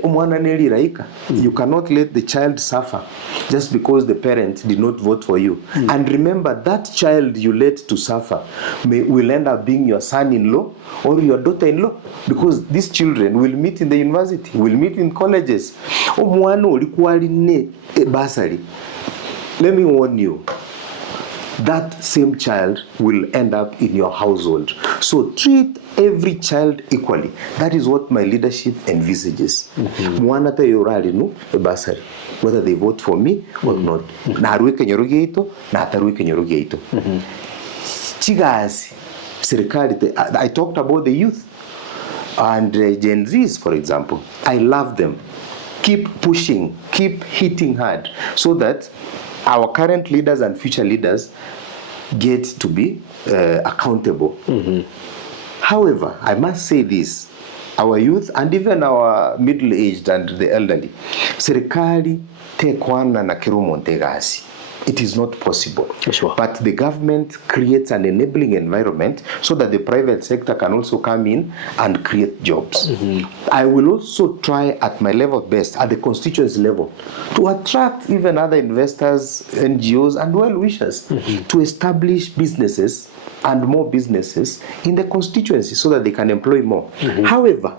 mwana neli raika. You cannot let the child suffer just because the parent did not vote for you. And remember, that child you let to suffer will end up being your son-in-law or your daughter-in-law, because these children will meet in the university, will meet in colleges. Mwana olikuwali ne basari. Let me warn you, that same child will end up in your household. So treat every child equally. That is what my leadership envisages. Mwana ta yorali no basari, whether they vote for me or not. Na haruike nyoruge ito, na hataruike nyoruge ito. Chigazi, serikali, I talked about the youth and Gen Zs, for example. I love them. Keep pushing, keep hitting hard, so that our current leaders and future leaders get to be accountable. However, I must say this, our youth and even our middle-aged and the elderly, serikali tekwana na kirumonte gasi. it is not possible. Sure. But the government creates an enabling environment so that the private sector can also come in and create jobs. I will also try at my level best, at the constituency level, to attract even other investors, NGOs, and well-wishers to establish businesses and more businesses in the constituency so that they can employ more. However,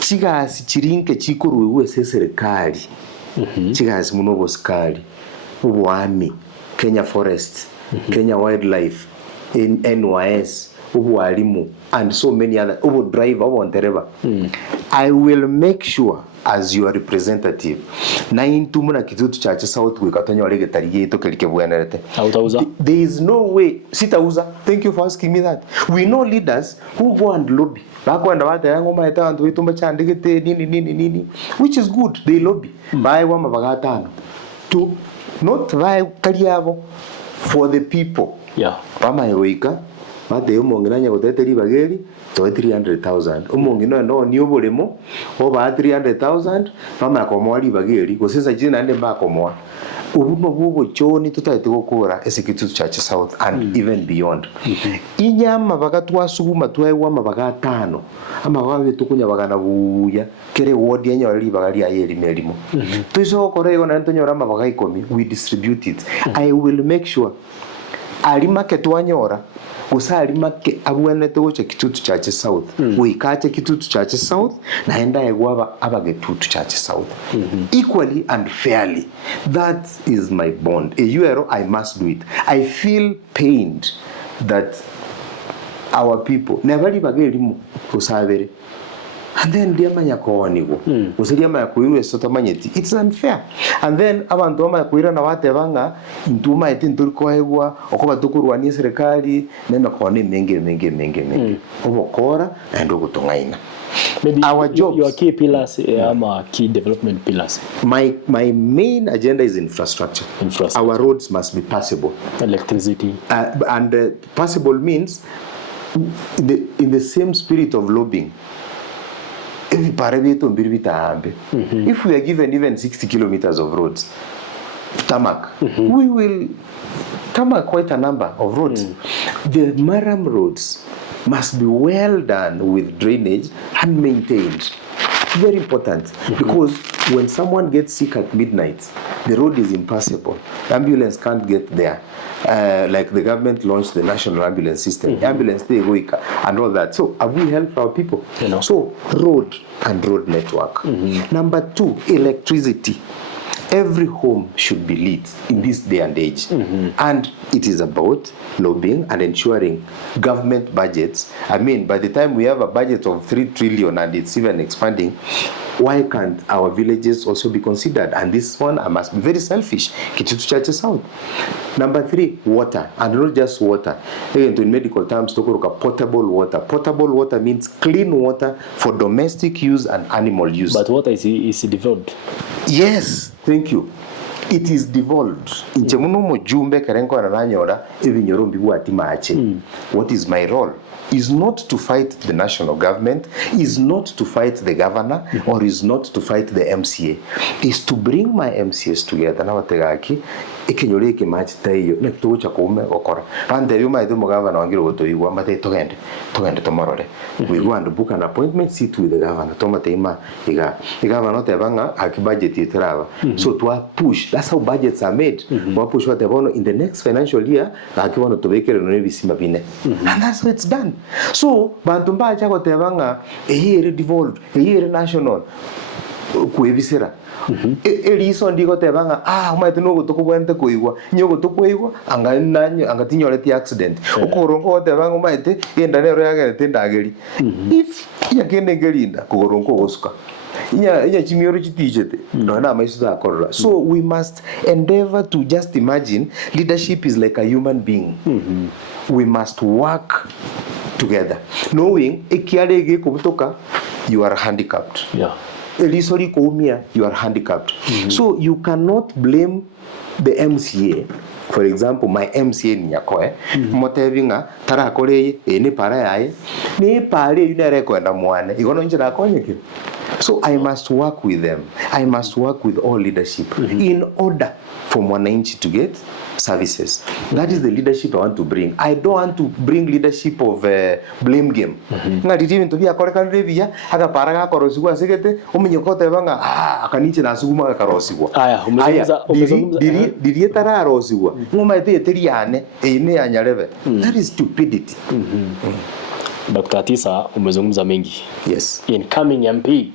chigasi chirinke chikuru uwe serikali, chigasi munobo skali, ubuami, Kenya Forest, Kenya Wildlife, NYS, ubualimu, and so many other, ubu driver, ubu whatever. I will make sure as your representative na intumu na Kitutu Chache South gwikatonya orege tariye to kelike bwenerete. There is no way sitauza. Thank you for asking me that. We know leaders who go and lobby. Bakwenda baterango maeta antu bitumba chandegete nini, which is good. They lobby. Bae wa mabagatano to not buy kariabo for the people. Yeah. Pama yoika mate umongiranya goteteri bageri to 300,000. Umongino no ni obolemo oba 300,000 pama komwali bageri gosesa jina nde ba komwa. Ubuno bugo choni tutaite gukura Kitutu Chache South and even beyond. Inyama bagatwa suguma twaewa mabagatano amabaga bitukunya bagana buya kere ward yenye wali bagali ayeri melimo. Tuiso korego na ntonyora mabaga 10 we distribute it. I will make sure alimake twanyora usalimake abwenete goche Kitutu Chache South uikache Kitutu Chache South na enda egwaba abage Kitutu Chache South equally and fairly. That is my bond. A URO, I must do it. I feel pained that our people never bagelimu usabere and then dia manya konigo usiria manya kuiru sota manyeti. It's unfair. And then abantu bama kuira na bate banga intuma etinturi kohegwa okoba tukurwani serikali neme kone menge obokora and ogutongaina. Maybe our job, your key pillars, key development pillars. My main agenda is infrastructure. Our roads must be passable. Electricity. And passable means in the same spirit of lobbying. If we are given even 60 kilometers of roads, tarmac, we will tarmac quite a number of roads. The Maram roads must be well done with drainage and maintained. Very important because when someone gets sick at midnight, the road is impassable. The ambulance can't get there. Like the government launched the national ambulance system, ambulance they go and all that. So have we helped our people? So road and road network. Number 2, electricity. Every home should be lit in this day and age. And it is about lobbying and ensuring government budgets. I mean, by the time we have a budget of 3 trillion and it's even expanding, why can't our villages also be considered? And this one, I must be very selfish. Kitutu Chache South. Number 3, water. And not just water. Again, in medical terms, potable water. Potable water means clean water for domestic use and animal use. But water is devolved. Yes, thank you. It is devolved. What is my role? Is not to fight the national government, is not to fight the governor, or is not to fight the MCA. Is to bring my MCAs together. Na wategaki ikinyoreke match tayo na kitucha kuume okora. Pande yuma ido mugavana wangiro gotoigwa mate togende tomorrow. We go and book an appointment, sit with the governor. Tomate ima iga governor tebanga aki budget itrava. So to push. That's how budgets are made. We push what in the next financial year aki wano tobekere no nebisima bine. And that's how it's done. So bantumba chako tebanga here devolved, here national kuebisera. Eliso ndigo tebanga umaite no gutokubwente kuigwa nyo gutokuigwa angatinyoreti accident ukorongo tebanga umaite yenda nero yagerete ndageri if yakene gelinda kugorongo gosuka inya chimioro chitijete no na maisu za korra. So we must endeavor to just imagine leadership is like a human being. We must work together knowing ekiarege kubutoka you are handicapped. Elisori koumia, you are handicapped. So you cannot blame the MCA. For example, my MCA ni yakoe motevinga tarakore ene para yae ne pare yunere kwenda mwane igono njira akonyeke. So I must work with them. I must work with all leadership in order for mwananchi to get services. That is the leadership I want to bring. I don't want to bring leadership of blame game. Ngati even to be akore kanrebia aka paraga korosigwa segete umenyokote banga akaniche na suguma akarosigwa. Aya umezungumza dirietara arosigwa. Ngoma etiane ine anyareve. That is stupidity. Dr. Atisa umezungumza mengi. Yes. Incoming MP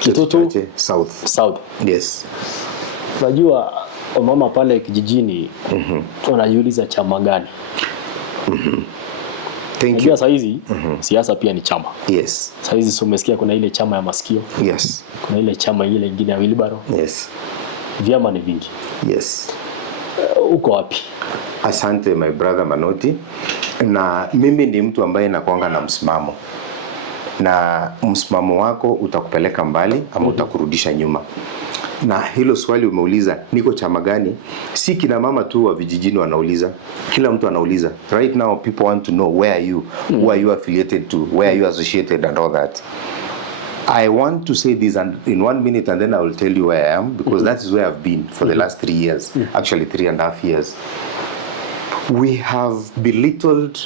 Kitutu Chache, South. Yes. Unajua mama pale kijijini wanajiuliza chama gani? Thank you. Sasa hizi siasa pia ni chama. Yes. Sasa hizi umesikia kuna ile chama ya masikio. Yes. Kuna ile chama ile nyingine ya Wilbaro. Yes. Vyama ni vingi. Yes. Uko wapi? Asante my brother Manoti. Na mimi ni mtu ambaye nakuanga na msimamo. Na msimamo wako utakupeleka mbali ama utakurudisha nyuma. Na hilo swali umeuliza niko chama gani, si kina mama tu wa vijijini wanauliza, kila mtu anauliza. Right now people want to know where are you, who are you affiliated to, where are you associated and all that. I want to say this in 1 minute and then I will tell you where I am, because that is where I've been for the last 3 years, actually 3.5 years. We have belittled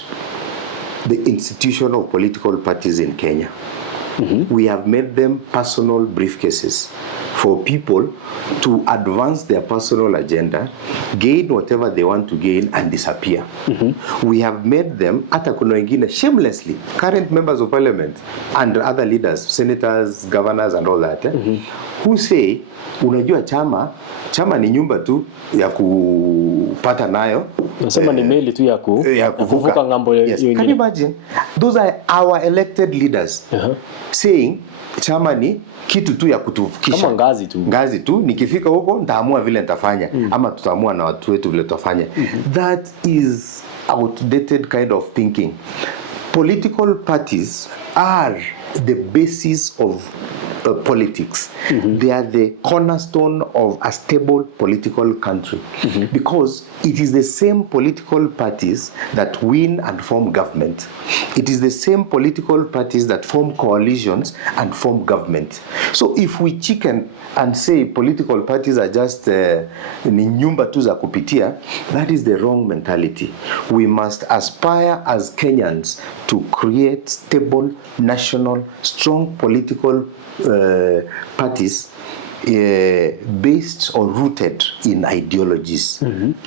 the institution of political parties in Kenya. We have made them personal briefcases for people to advance their personal agenda, gain whatever they want to gain and disappear. We have made them, hata kuna wengine shamelessly, current members of parliament and other leaders, senators, governors and all that, who say, unajua chama ni nyumba tu ya kupata nayo. Nasema ni meli tu ya kuvuka ngambo yes. Can you imagine? Those are our elected leaders saying chama ni kitu tu ya kutuvukisha. Kama ngazi tu. Nikifika huko nitaamua vile nitafanya ama tutaamua na watu wetu vile tutafanya. That is outdated kind of thinking. Political parties are the basis of politics. They are the cornerstone of a stable political country, because it is the same political parties that win and form government. It is the same political parties that form coalitions and form government. So if we chicken and say political parties are just ni nyumba tu za kupitia, that is the wrong mentality. We must aspire as Kenyans to create stable, national, strong political parties based or rooted in ideologies,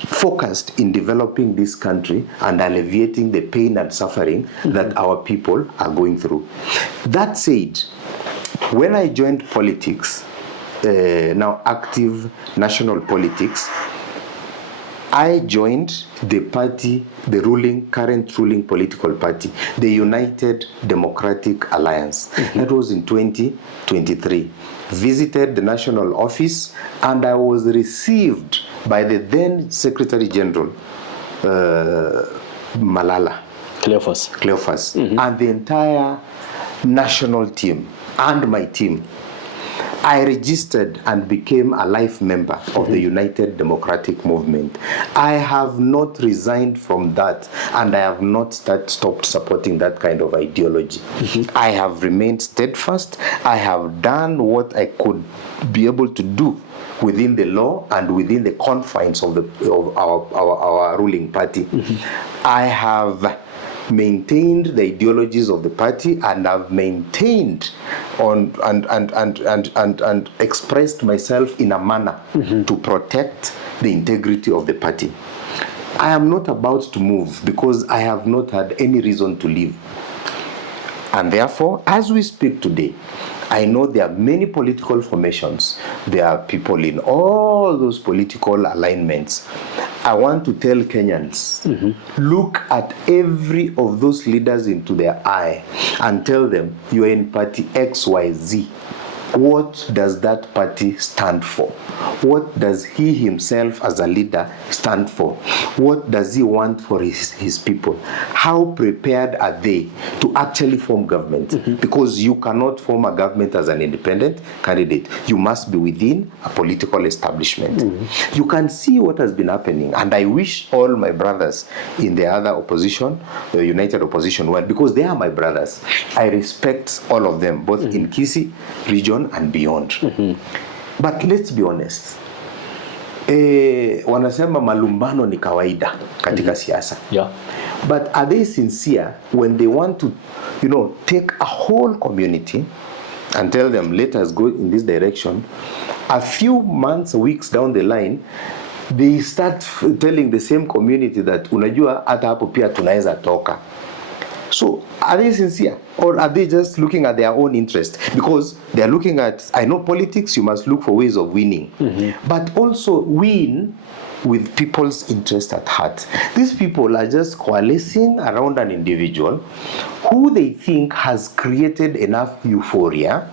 focused in developing this country and alleviating the pain and suffering that our people are going through. That said, when I joined politics, now active national politics, I joined the party, the current ruling political party, the United Democratic Alliance. That was in 2023. Visited the national office and I was received by the then Secretary General, Malala. Cleophas. And the entire national team and my team. I registered and became a life member of the United Democratic Movement. I have not resigned from that, and I have not stopped supporting that kind of ideology. I have remained steadfast. I have done what I could be able to do within the law and within the confines of our ruling party. I have maintained the ideologies of the party and have maintained and expressed myself in a manner to protect the integrity of the party. I am not about to move because I have not had any reason to leave. And therefore, as we speak today, I know there are many political formations. There are people in all those political alignments. I want to tell Kenyans, look at every of those leaders into their eye and tell them, you are in party XYZ. What does that party stand for? What does he himself as a leader stand for? What does he want for his people? How prepared are they to actually form government? Because you cannot form a government as an independent candidate. You must be within a political establishment. You can see what has been happening. And I wish all my brothers in the other opposition, the United Opposition, well, because they are my brothers. I respect all of them, both in Kisii region and beyond. But let's be honest. wanasema malumbano ni kawaida katika siasa. Yeah. But are they sincere when they want to, take a whole community and tell them, let us go in this direction? A few months, weeks down the line, they start telling the same community that unajua hata hapo pia tunaweza toka. So are they sincere, or are they just looking at their own interest? Because they are looking at, I know politics, you must look for ways of winning, but also win with people's interest at heart. These people are just coalescing around an individual who they think has created enough euphoria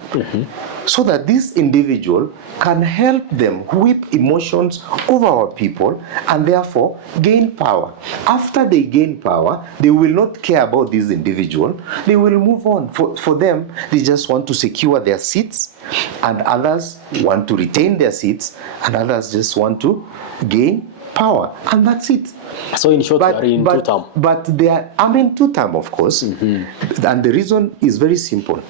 so that this individual can help them whip emotions over our people and therefore gain power. After they gain power, they will not care about this individual. They will move on. For them, they just want to secure their seats, and others want to retain their seats, and others just want to gain power, and that's it. So in short, they are in two-term. But they are, two-term, of course. And the reason is very simple.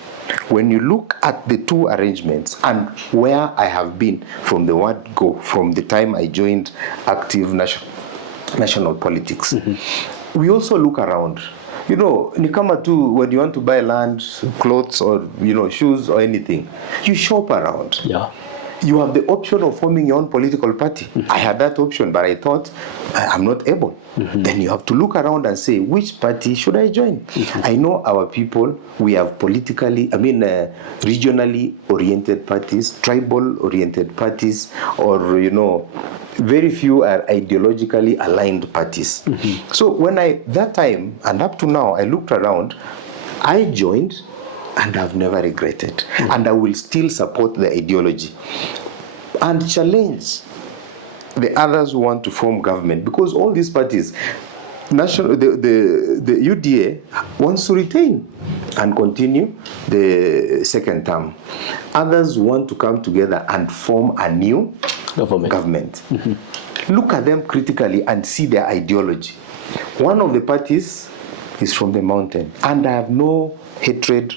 When you look at the two arrangements and where I have been from the word go, from the time I joined active national politics, we also look around. Ni kama tu, when you want to buy land, clothes, or shoes or anything, you shop around. Yeah. You have the option of forming your own political party. I had that option, but I thought I'm not able. Then you have to look around and say, which party should I join? I know our people, we have regionally oriented parties, tribal oriented parties, or, very few are ideologically aligned parties. So when that time and up to now, I looked around, I joined, and I've never regretted. And I will still support the ideology and challenge the others who want to form government, because all these parties, the UDA wants to retain and continue the second term. Others want to come together and form a new government. Look at them critically and see their ideology. One of the parties is from the mountain, and I have no hatred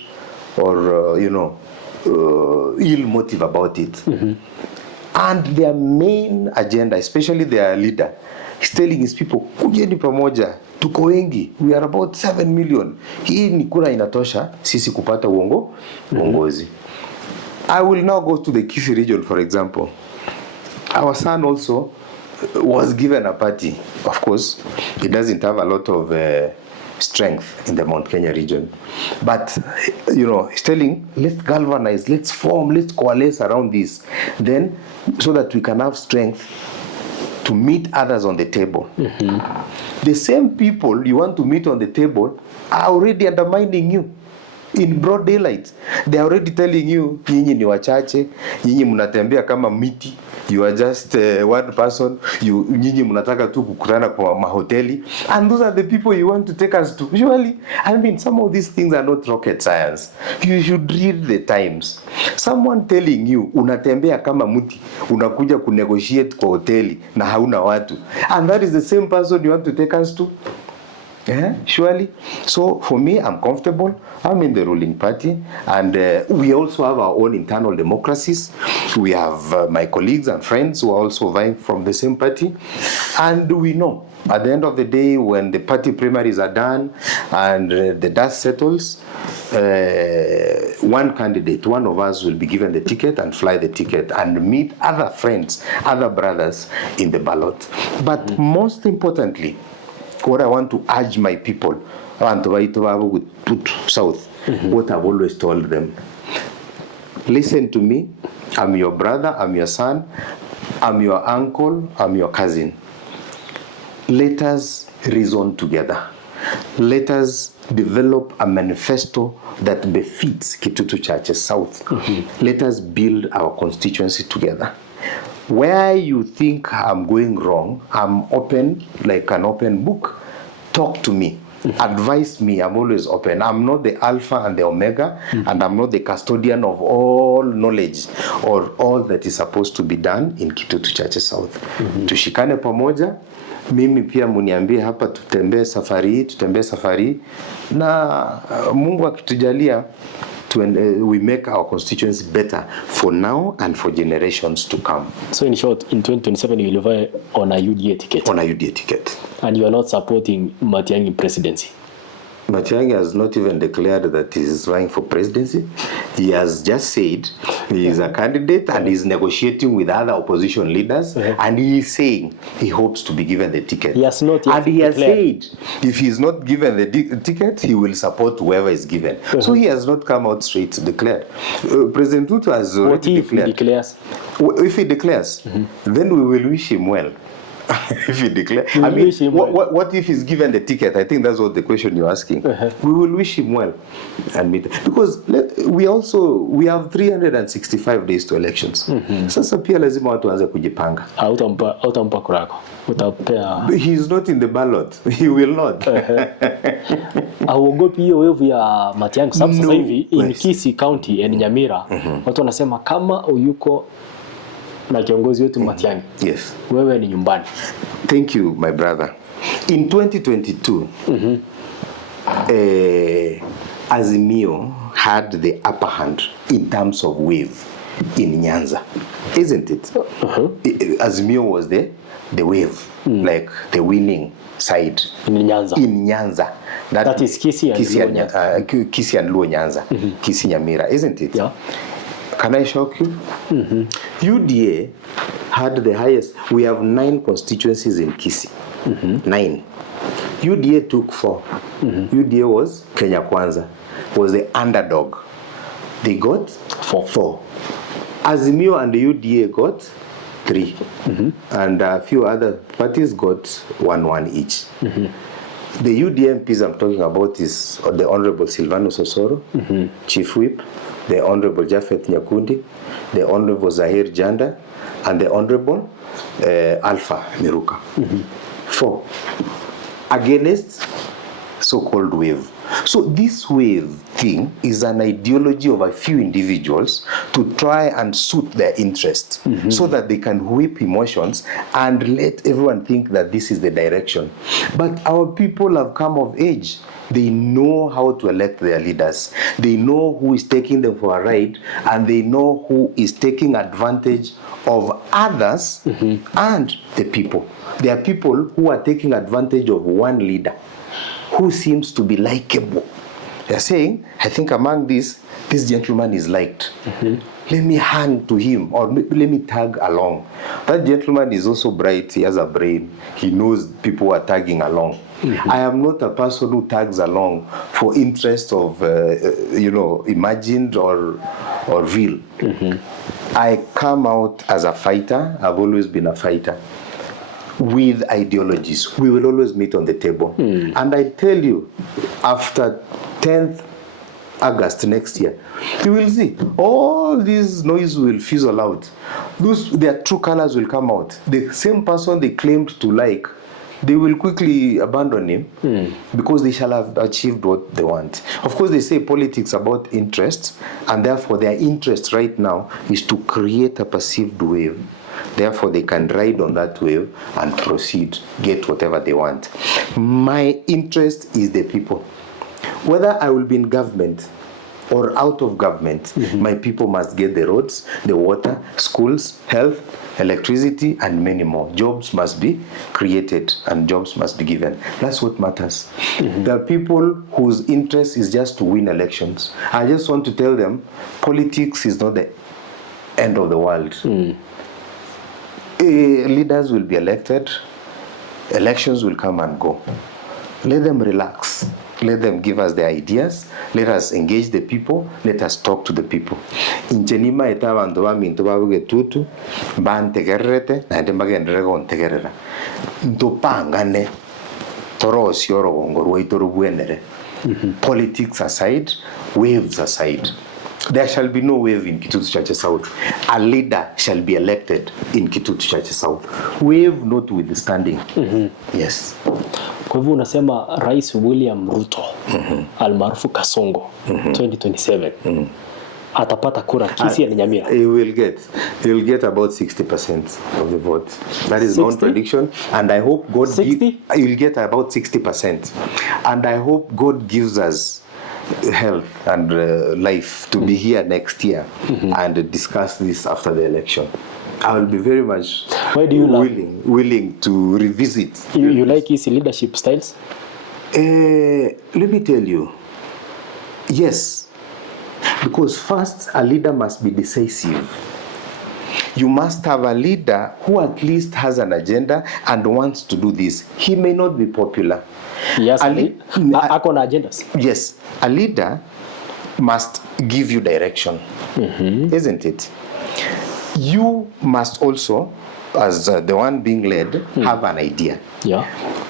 or ill motive about it. And their main agenda, especially their leader, is telling his people, kujeni pamoja, tuko wengi, we are about 7 million. Hii ni kura inatosha sisi kupata uongozi. I will now go to the Kisii region, for example. Our son also was given a party. Of course, he doesn't have a lot of strength in the Mount Kenya region, but he's telling, let's galvanize, let's form, let's coalesce around this, then so that we can have strength to meet others on the table. The same people you want to meet on the table are already undermining you in broad daylight. They are already telling you, nyinyi ni wachache, nyinyi mnatembea kama miti, you are just one person, nyinyi mnataka tu kukutana kwa mahoteli, and those are the people you want to take us to. Surely, some of these things are not rocket science. You should read the times. Someone telling you, unatembea kama mti, unakuja kunegotiate kwa hoteli na hauna watu, and that is the same person you want to take us to. Yeah, surely. So for me, I'm comfortable. I'm in the ruling party, and we also have our own internal democracies. We have my colleagues and friends who are also vying from the same party, and we know at the end of the day, when the party primaries are done and the dust settles, one candidate, one of us will be given the ticket and fly the ticket and meet other friends, other brothers in the ballot. But most importantly, what I want to urge my people, South, what I've always told them, listen to me, I'm your brother, I'm your son, I'm your uncle, I'm your cousin. Let us reason together. Let us develop a manifesto that befits Kitutu Chache South. Let us build our constituency together. Where you think I'm going wrong, I'm open, like an open book. Talk to me. Advise me. I'm always open. I'm not the alpha and the omega, and I'm not the custodian of all knowledge or all that is supposed to be done in Kitutu Chache South. Tushikane pamoja. Mimi pia muniambie hapa tutembee safari na Mungu akitujalia we make our constituents better for now and for generations to come. So in short, in 2027 you will vote on a UDA ticket. On a UDA ticket. And you are not supporting Matiang'i presidency. Matiang'i has not even declared that he is running for presidency. He has just said he is a candidate and is negotiating with other opposition leaders, and he is saying he hopes to be given the ticket. He has not yet and he has declared. said if he is not given the ticket, he will support whoever is given. So he has not come out straight to declare. President Ruto has already declared. If he declares, then we will wish him well. If he declares, I mean, what if he's given the ticket? I think that's what the question you're asking. We will wish him well, and because we have 365 days to elections. Sasa pia lazima watu waanze kujipanga. Hautampa kurako. Utapea. He's not in the ballot. He will not. Auogopi hiyo wave ya Matiang'i sababu sasa hivi in Kisii County and Nyamira watu wanasema kama uyuko na kiongozi wetu Matiang'i. Yes. Wewe ni nyumbani. Thank you, my brother. In 2022, Azimio had the upper hand in terms of wave in Nyanza, isn't it? Azimio was the wave, like the winning side in Nyanza. In Nyanza. That is Kisii and Luo Nyanza. Kisii Nyamira, isn't it? Yeah. Can I shock you? UDA had the highest. We have 9 constituencies in Kisii. 9. UDA took 4. UDA was Kenya Kwanza, was the underdog. They got 4. Azimio and the UDA got 3. And a few other parties got 1 each. The UDA MPs I'm talking about is the Honorable Silvanus Osoro, Chief Whip, the Honorable Japheth Nyakundi, the Honorable Zahir Janda, and the Honorable Alpha Miruka. 4. Against so-called wave. So this wave thing is an ideology of a few individuals to try and suit their interest so that they can whip emotions and let everyone think that this is the direction. But our people have come of age. They know how to elect their leaders. They know who is taking them for a ride, and they know who is taking advantage of others and the people. There are people who are taking advantage of one leader who seems to be likable. They're saying, I think among this gentleman is liked. Let me hang to him, or let me tag along. That gentleman is also bright. He has a brain. He knows people are tagging along. I am not a person who tags along for interest of, imagined or real. I come out as a fighter. I've always been a fighter. With ideologies, we will always meet on the table. And I tell you, after 10th August next year, you will see all this noise will fizzle out. Their true colors will come out. The same person they claimed to like, they will quickly abandon him because they shall have achieved what they want. Of course, they say politics about interests, and therefore their interest right now is to create a perceived wave. Therefore, they can ride on that wave and proceed, get whatever they want. My interest is the people. Whether I will be in government or out of government, my people must get the roads, the water, schools, health, electricity, and many more. Jobs must be created and jobs must be given. That's what matters. There are people whose interest is just to win elections. I just want to tell them, politics is not the end of the world. Leaders will be elected, elections will come and go. Let them relax. Let them give us the ideas. Let us engage the people. Let us talk to the people. Inchenima etawa ndoa mintoba buge tutu bantegerete na ndembagendere gontegerera. Ntopangane torosi orogongorwa itorubwenere. Politics aside, waves aside. There shall be no wave in Kitutu Chache South. A leader shall be elected in Kitutu Chache South. Wave notwithstanding. Yes. Kwa hivyo unasema Rais William Ruto almaarufu Kasongo 2027 atapata kura Kisii na Nyamira. He will get about 60% of the vote. That is my own prediction, and I hope God he will get about 60%. And I hope God gives us health and life to be here next year and discuss this after the election. I will be very much willing to revisit. You like his leadership styles? Let me tell you, yes, because first a leader must be decisive. You must have a leader who at least has an agenda and wants to do this. He may not be popular. Yes, agendas. Yes, a leader must give you direction, isn't it? You must also, as the one being led, have an idea. Yeah.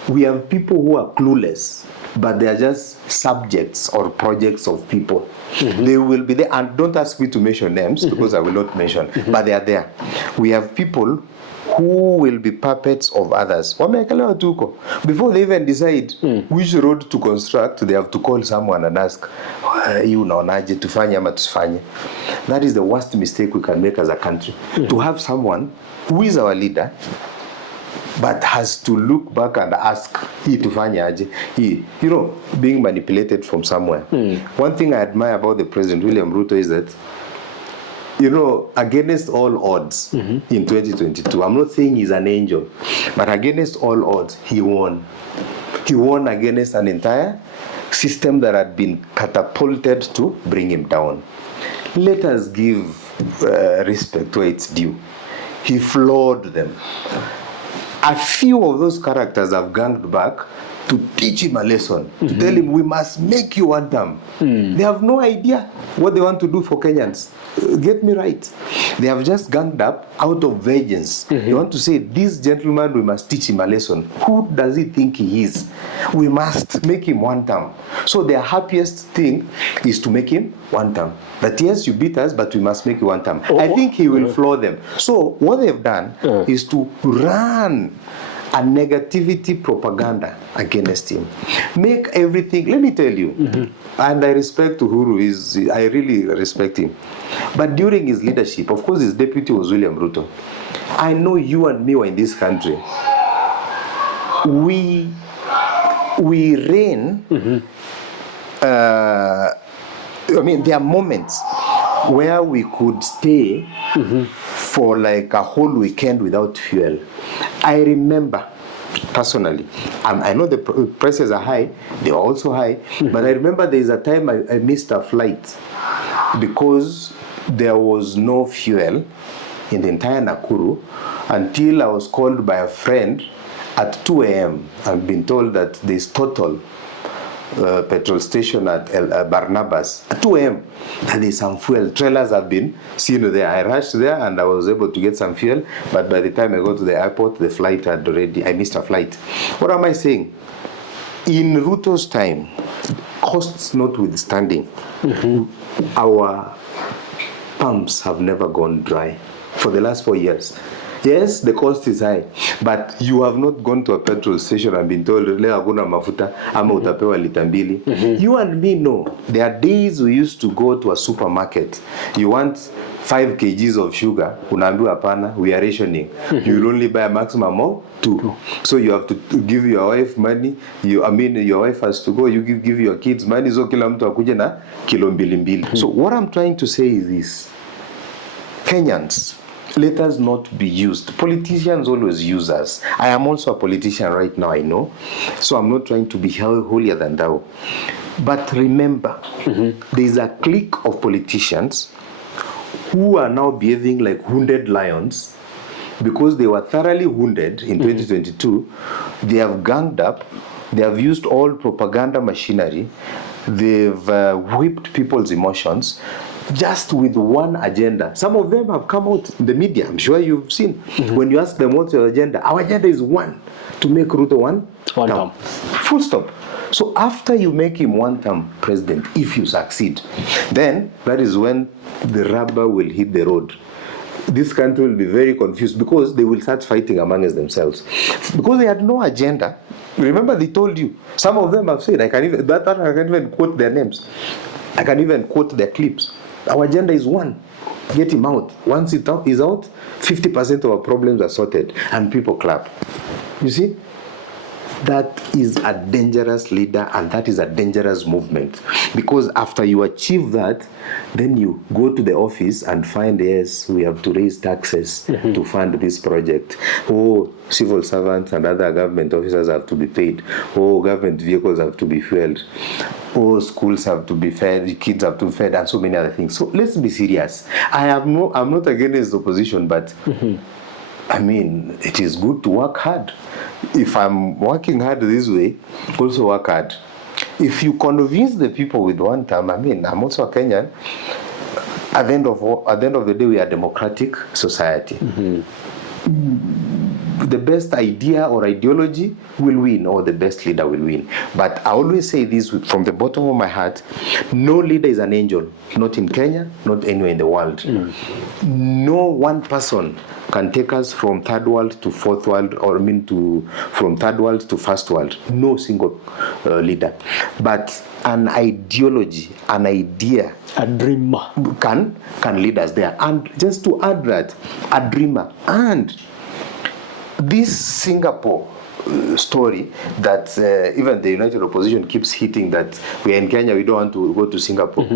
We have people who are clueless, but they are just subjects or projects of people. They will be there, and don't ask me to mention names because I will not mention, but they are there. We have people who will be puppets of others. Before they even decide which road to construct, they have to call someone and ask, you know, that is the worst mistake we can make as a country. To have someone who is our leader but has to look back and ask, you know, being manipulated from somewhere. One thing I admire about the President William Ruto is that, you know, against all odds in 2022, I'm not saying he's an angel, but against all odds, he won. He won against an entire system that had been catapulted to bring him down. Let us give respect where it's due. He floored them. A few of those characters have ganged back to teach him a lesson, to tell him, we must make you one term. They have no idea what they want to do for Kenyans. Get me right. They have just ganged up out of vengeance. They want to say, this gentleman, we must teach him a lesson. Who does he think he is? We must make him one term. So their happiest thing is to make him one term. That yes, you beat us, but we must make you one term. I think he will floor them. So what they've done is to run a negativity propaganda against him. Make everything, let me tell you, and I respect Uhuru, I really respect him. But during his leadership, of course his deputy was William Ruto. I know you and me were in this country. We reign, I mean, there are moments where we could stay for like a whole weekend without fuel. I remember personally, I know the prices are high, they are also high, but I remember there is a time I missed a flight because there was no fuel in the entire Nakuru until I was called by a friend at 2 a.m. I've been told that there's total petrol station at Barnabas at 2 a.m. and there's some fuel. Trailers have been seen there. I rushed there and I was able to get some fuel, but by the time I got to the airport, the flight had already, I missed a flight. What am I saying? In Ruto's time, costs notwithstanding, our pumps have never gone dry for the last 4 years. Yes, the cost is high, but you have not gone to a petrol station and been told, leo hakuna mafuta ama utapewa lita mbili. You and me know, there are days we used to go to a supermarket. You want 5 kgs of sugar, unaambiwa hapana, we are rationing. You will only buy a maximum of 2. So you have to give your wife money. Your wife has to go, you give your kids money, so kila mtu akuje na kilo mbili mbili. So what I'm trying to say is this. Kenyans, let us not be used. Politicians always use us. I am also a politician right now, I know. So I'm not trying to be holier than thou. But remember, there is a clique of politicians who are now behaving like wounded lions because they were thoroughly wounded in 2022. They have ganged up. They have used all propaganda machinery. They've whipped people's emotions just with one agenda. Some of them have come out in the media. I'm sure you've seen. When you ask them what's your agenda, our agenda is one, to make Ruto one term. Full stop. So after you make him one term president, if you succeed, then that is when the rubber will hit the road. This country will be very confused because they will start fighting amongst themselves. Because they had no agenda. Remember, they told you. Some of them have said, I can even quote their names. I can even quote their clips. Our agenda is one. Get him out. Once he's out, 50% of our problems are sorted. And people clap. You see? that is a dangerous leader, and that is a dangerous movement. Because after you achieve that, then you go to the office and find, yes, we have to raise taxes to fund this project. Oh, civil servants and other government officers have to be paid. Oh, government vehicles have to be fueled. Oh, schools have to be fed, kids have to be fed, and so many other things. So let's be serious. I'm not against the opposition, but I mean, it is good to work hard. If I'm working hard this way, also work hard. If you convince the people with one term, I mean, I'm also a Kenyan. At the end of the day, we are a democratic society. The best idea or ideology will win, or the best leader will win. But I always say this from the bottom of my heart: no leader is an angel, not in Kenya, not anywhere in the world. No one person can take us from third world to fourth world, or from third world to first world. No single leader. But an ideology, an idea, a dreamer can lead us there. And just to add that, a dreamer. And this Singapore story that even the United Opposition keeps hitting, that we are in Kenya, we don't want to go to Singapore.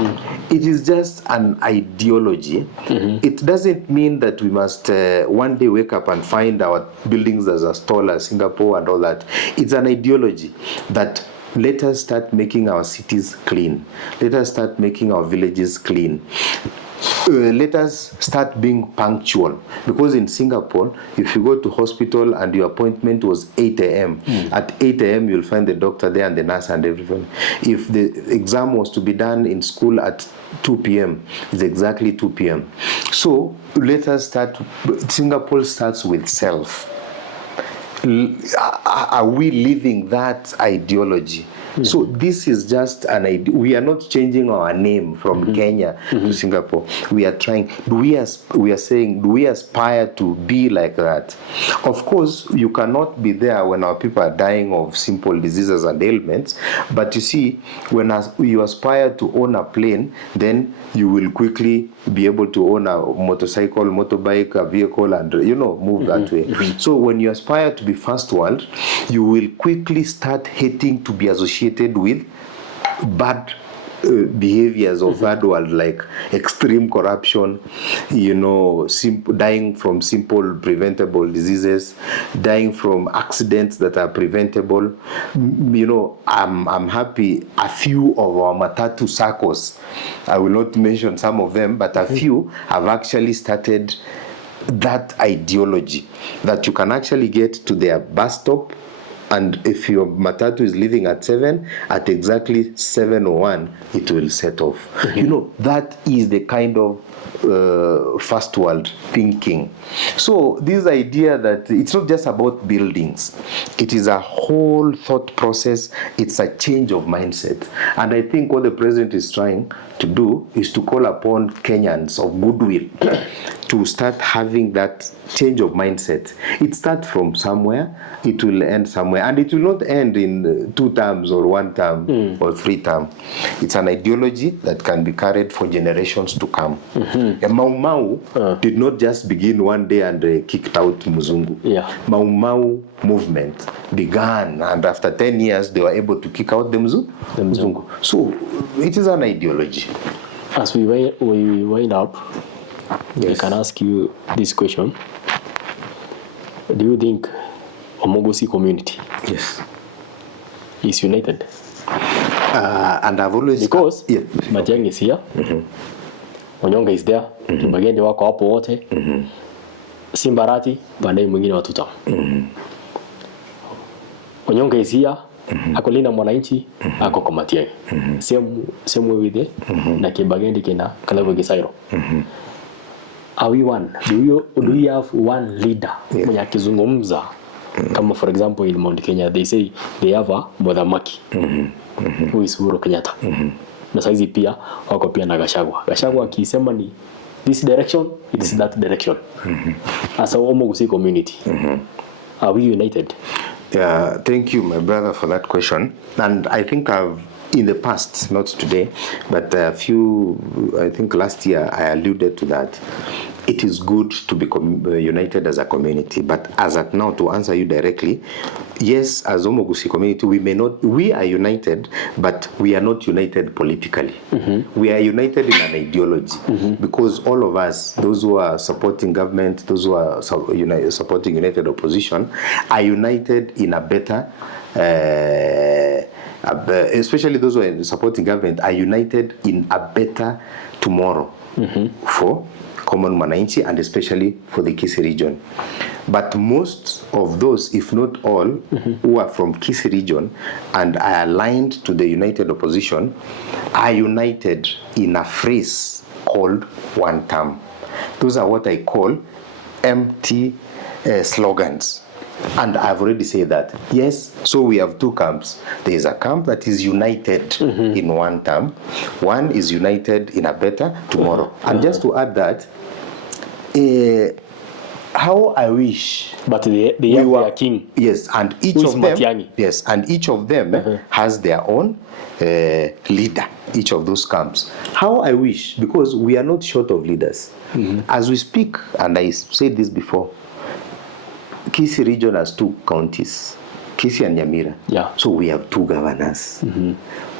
It is just an ideology. It doesn't mean that we must one day wake up and find our buildings as tall as Singapore and all that. It's an ideology that let us start making our cities clean. Let us start making our villages clean. Let us start being punctual, because in Singapore, if you go to hospital and your appointment was 8 a.m., at 8 a.m. you'll find the doctor there and the nurse and everything. If the exam was to be done in school at 2 p.m., it's exactly 2 p.m. So let us start. Singapore starts with self. Are we living that ideology? So this is just an idea. We are not changing our name from Kenya to Singapore. We are trying. We are saying, do we aspire to be like that? Of course, you cannot be there when our people are dying of simple diseases and ailments. But you see, when you aspire to own a plane, then you will quickly be able to own a motorcycle, motorbike, a vehicle, and move that way. So when you aspire to be first world, you will quickly start hating to be associated with bad behaviors of third world, like extreme corruption, dying from simple preventable diseases, dying from accidents that are preventable. I'm happy a few of our Matatu circles, I will not mention some of them, but a few have actually started that ideology, that you can actually get to their bus stop, and if your Matatu is leaving at 7, at exactly 7:01, it will set off. That is the kind of first world thinking. So this idea that it's not just about buildings, it is a whole thought process. It's a change of mindset. And I think what the president is trying to do is to call upon Kenyans of goodwill to start having that change of mindset. It starts from somewhere, it will end somewhere, and it will not end in 2 terms or 1 term or 3 terms. It's an ideology that can be carried for generations to come. Mau Mau did not just begin one day and kicked out Muzungu. Mau Mau movement began, and after 10 years they were able to kick out the Muzungu. So it is an ideology. As we wind up, I can ask you this question. Do you think Omogosi community is united? And I've always... Because Matiang'i is here, Onyonga is there, Bagende wako hapo wote, Simbarati, baadaye mwingine watuta. Onyonga is here, ako Linda Mwananchi, ako kwa Matiang'i. Same way with it, na Kibagende kina Kalebo Gisairo. Are we one? Do we have one leader mwenye akizungumza? Kama for example in Mount Kenya, they say they have a Mwadhamaki who is Uhuru Kenyatta. Na saizi pia wako pia na Gachagua. Gachagua akisema ni this direction, it is that direction. As a Omogosi community, are we united? Yeah, thank you, my brother, for that question. And I think in the past, not today, but I think last year I alluded to that. It is good to be united as a community, but as at now, to answer you directly, yes, as Omogusi community, we are united, but we are not united politically. We are united in an ideology, because all of us, those who are supporting government, those who are supporting united opposition, are united in a better, especially those who are supporting government, are united in a better tomorrow for common Mwananchi, and especially for the Kisii region. But most of those, if not all, who are from Kisii region and are aligned to the united opposition, are united in a phrase called one term. Those are what I call empty slogans. And I've already said that, yes, so we have two camps. There is a camp that is united in one term. One is united in a better tomorrow. And just to add that, how I wish, but they have their king. Yes, and each of them, Matiang'i. yes, and each of them has their own leader. Each of those camps. How I wish, because we are not short of leaders. As we speak, and I said this before, Kisii region has two counties, Kisii and Nyamira. Yeah. So we have two governors,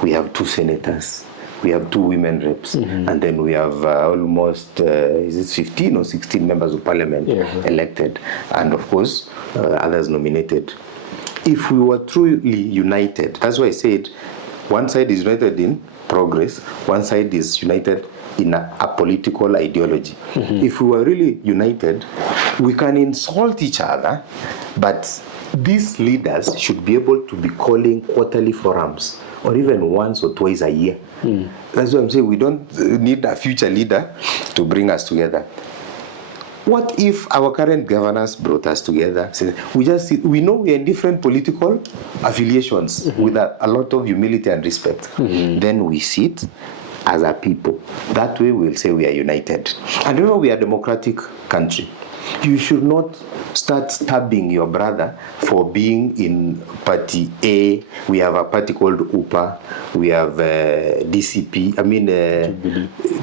we have two senators, we have two women reps, and then we have almost, is it 15 or 16 members of parliament elected, and of course, others nominated. If we were truly united, that's why I said, one side is united in progress, one side is united in a political ideology. If we were really united, we can insult each other, but these leaders should be able to be calling quarterly forums, or even once or twice a year. That's what I'm saying. We don't need a future leader to bring us together. What if our current governors brought us together? We know we are in different political affiliations with a lot of humility and respect. Then we sit as a people. That way we'll say we are united. And remember, we are a democratic country. You should not start stabbing your brother for being in party A. We have a party called UPA. We have DCP,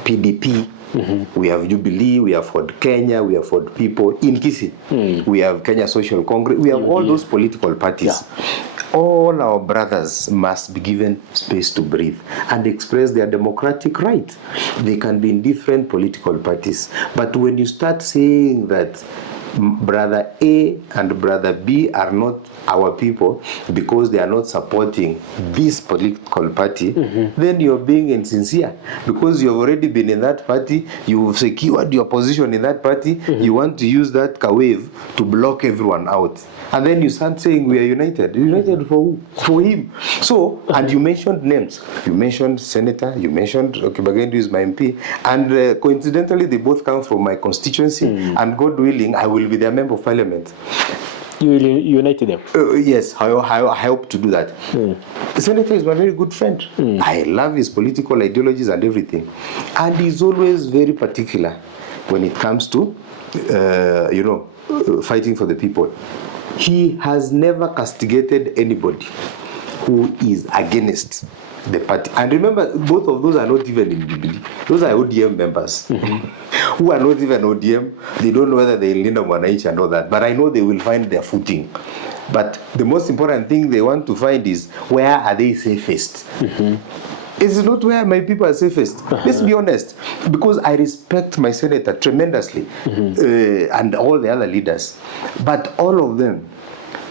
PDP. We have Jubilee, we have Ford Kenya, we have Ford People. In Kisii, we have Kenya Social Congress. We have all those political parties. All our brothers must be given space to breathe and express their democratic right. They can be in different political parties. But when you start saying that brother A and brother B are not our people because they are not supporting this political party, then you're being insincere, because you've already been in that party, you've secured your position in that party, you want to use that wave to block everyone out. And then you start saying we are united. United for who? For him. So, and you mentioned names. You mentioned Senator, you mentioned Okibagendu is my MP, and coincidentally they both come from my constituency, and God willing, I will be their member of parliament. You will unite them? Yes, I hope to do that. The senator is my very good friend. I love his political ideologies and everything. And he's always very particular when it comes to, fighting for the people. He has never castigated anybody who is against the party. And remember, both of those are not even in Jubilee. Those are ODM members who are not even ODM. They don't know whether they lean on Mwananchi and all that. But I know they will find their footing. But the most important thing they want to find is, where are they safest? It's not where my people are safest. Let's be honest. Because I respect my senator tremendously, and all the other leaders. But all of them,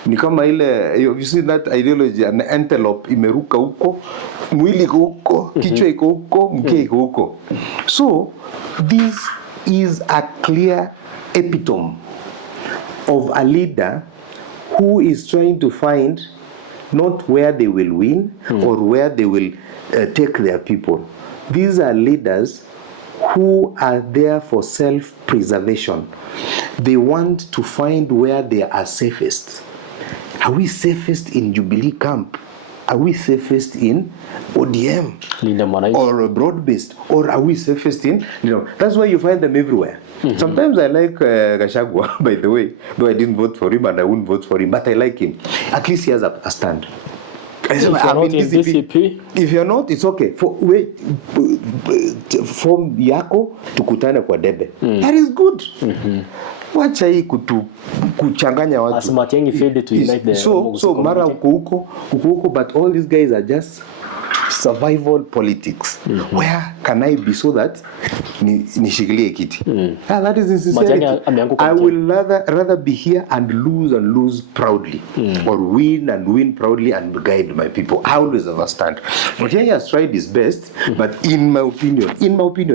ni kama ile, you see that ideology, an antelope imeruka huko, mwili iko huko, kichwa iko huko, mkia iko huko. So this is a clear epitome of a leader who is trying to find not where they will win or where they will take their people. These are leaders who are there for self-preservation. They want to find where they are safest. Are we safest in Jubilee camp? Are we safest in ODM or broad-based? Or are we safest in, that's why you find them everywhere. Sometimes I like Gachagua, by the way, though I didn't vote for him and I wouldn't vote for him, but I like him. At least he has a stand. If you're not in DCP, if you're not, it's okay. From yako tukutane kwa debe. That is good. Wacha hii kuchanganya watu. As Matiang'i failed to unite the so mara uko huko, but all these guys are just survival politics. Where can I be so that nishikilie kiti? That is sincerity. I will rather be here and lose proudly, or win and win proudly and guide my people. I always understand. Matiang'i has tried his best, but in my opinion,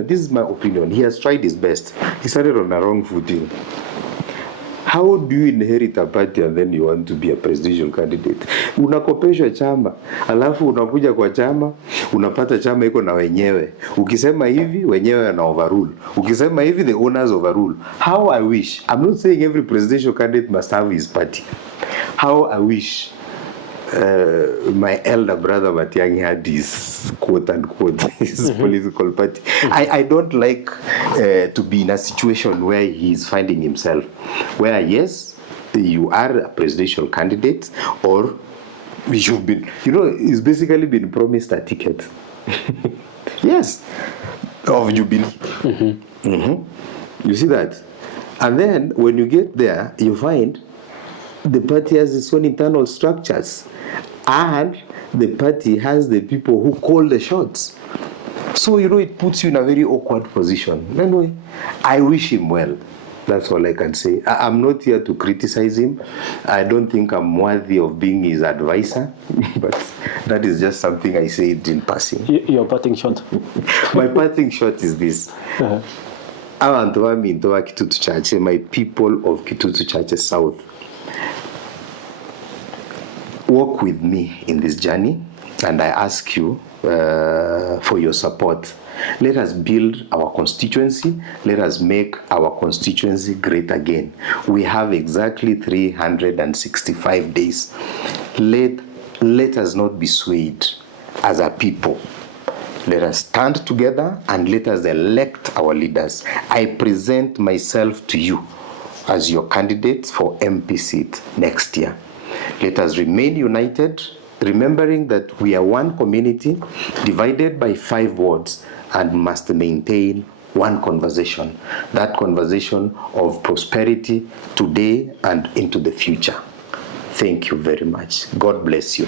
this is my opinion, he has tried his best. He started on a wrong footing. How do you inherit a party and then you want to be a presidential candidate? Unakopeshwa chama, alafu unakuja kwa chama, unapata chama iko na wenyewe. Ukisema hivi, wenyewe wana overrule. Ukisema hivi, the owners overrule. How I wish, I'm not saying every presidential candidate must have his party. How I wish my elder brother Matiang'i had his quote-unquote his political party. I don't like to be in a situation where he's finding himself, where yes, you are a presidential candidate, or you've been, he's basically been promised a ticket. Yes, of Jubilee. You see that? And then when you get there, you find the party has its own internal structures, and the party has the people who call the shots. So, it puts you in a very awkward position. Anyway, I wish him well. That's all I can say. I'm not here to criticize him. I don't think I'm worthy of being his advisor, but that is just something I said in passing. Your parting shot? My parting shot is this. Kitutu Chache, my people of Kitutu Chache South, walk with me in this journey, and I ask you for your support. Let us build our constituency. Let us make our constituency great again. We have exactly 365 days. Let us not be swayed as a people. Let us stand together and let us elect our leaders. I present myself to you as your candidate for MP seat next year. Let us remain united, remembering that we are one community divided by 5 wards and must maintain one conversation, that conversation of prosperity today and into the future. Thank you very much. God bless you.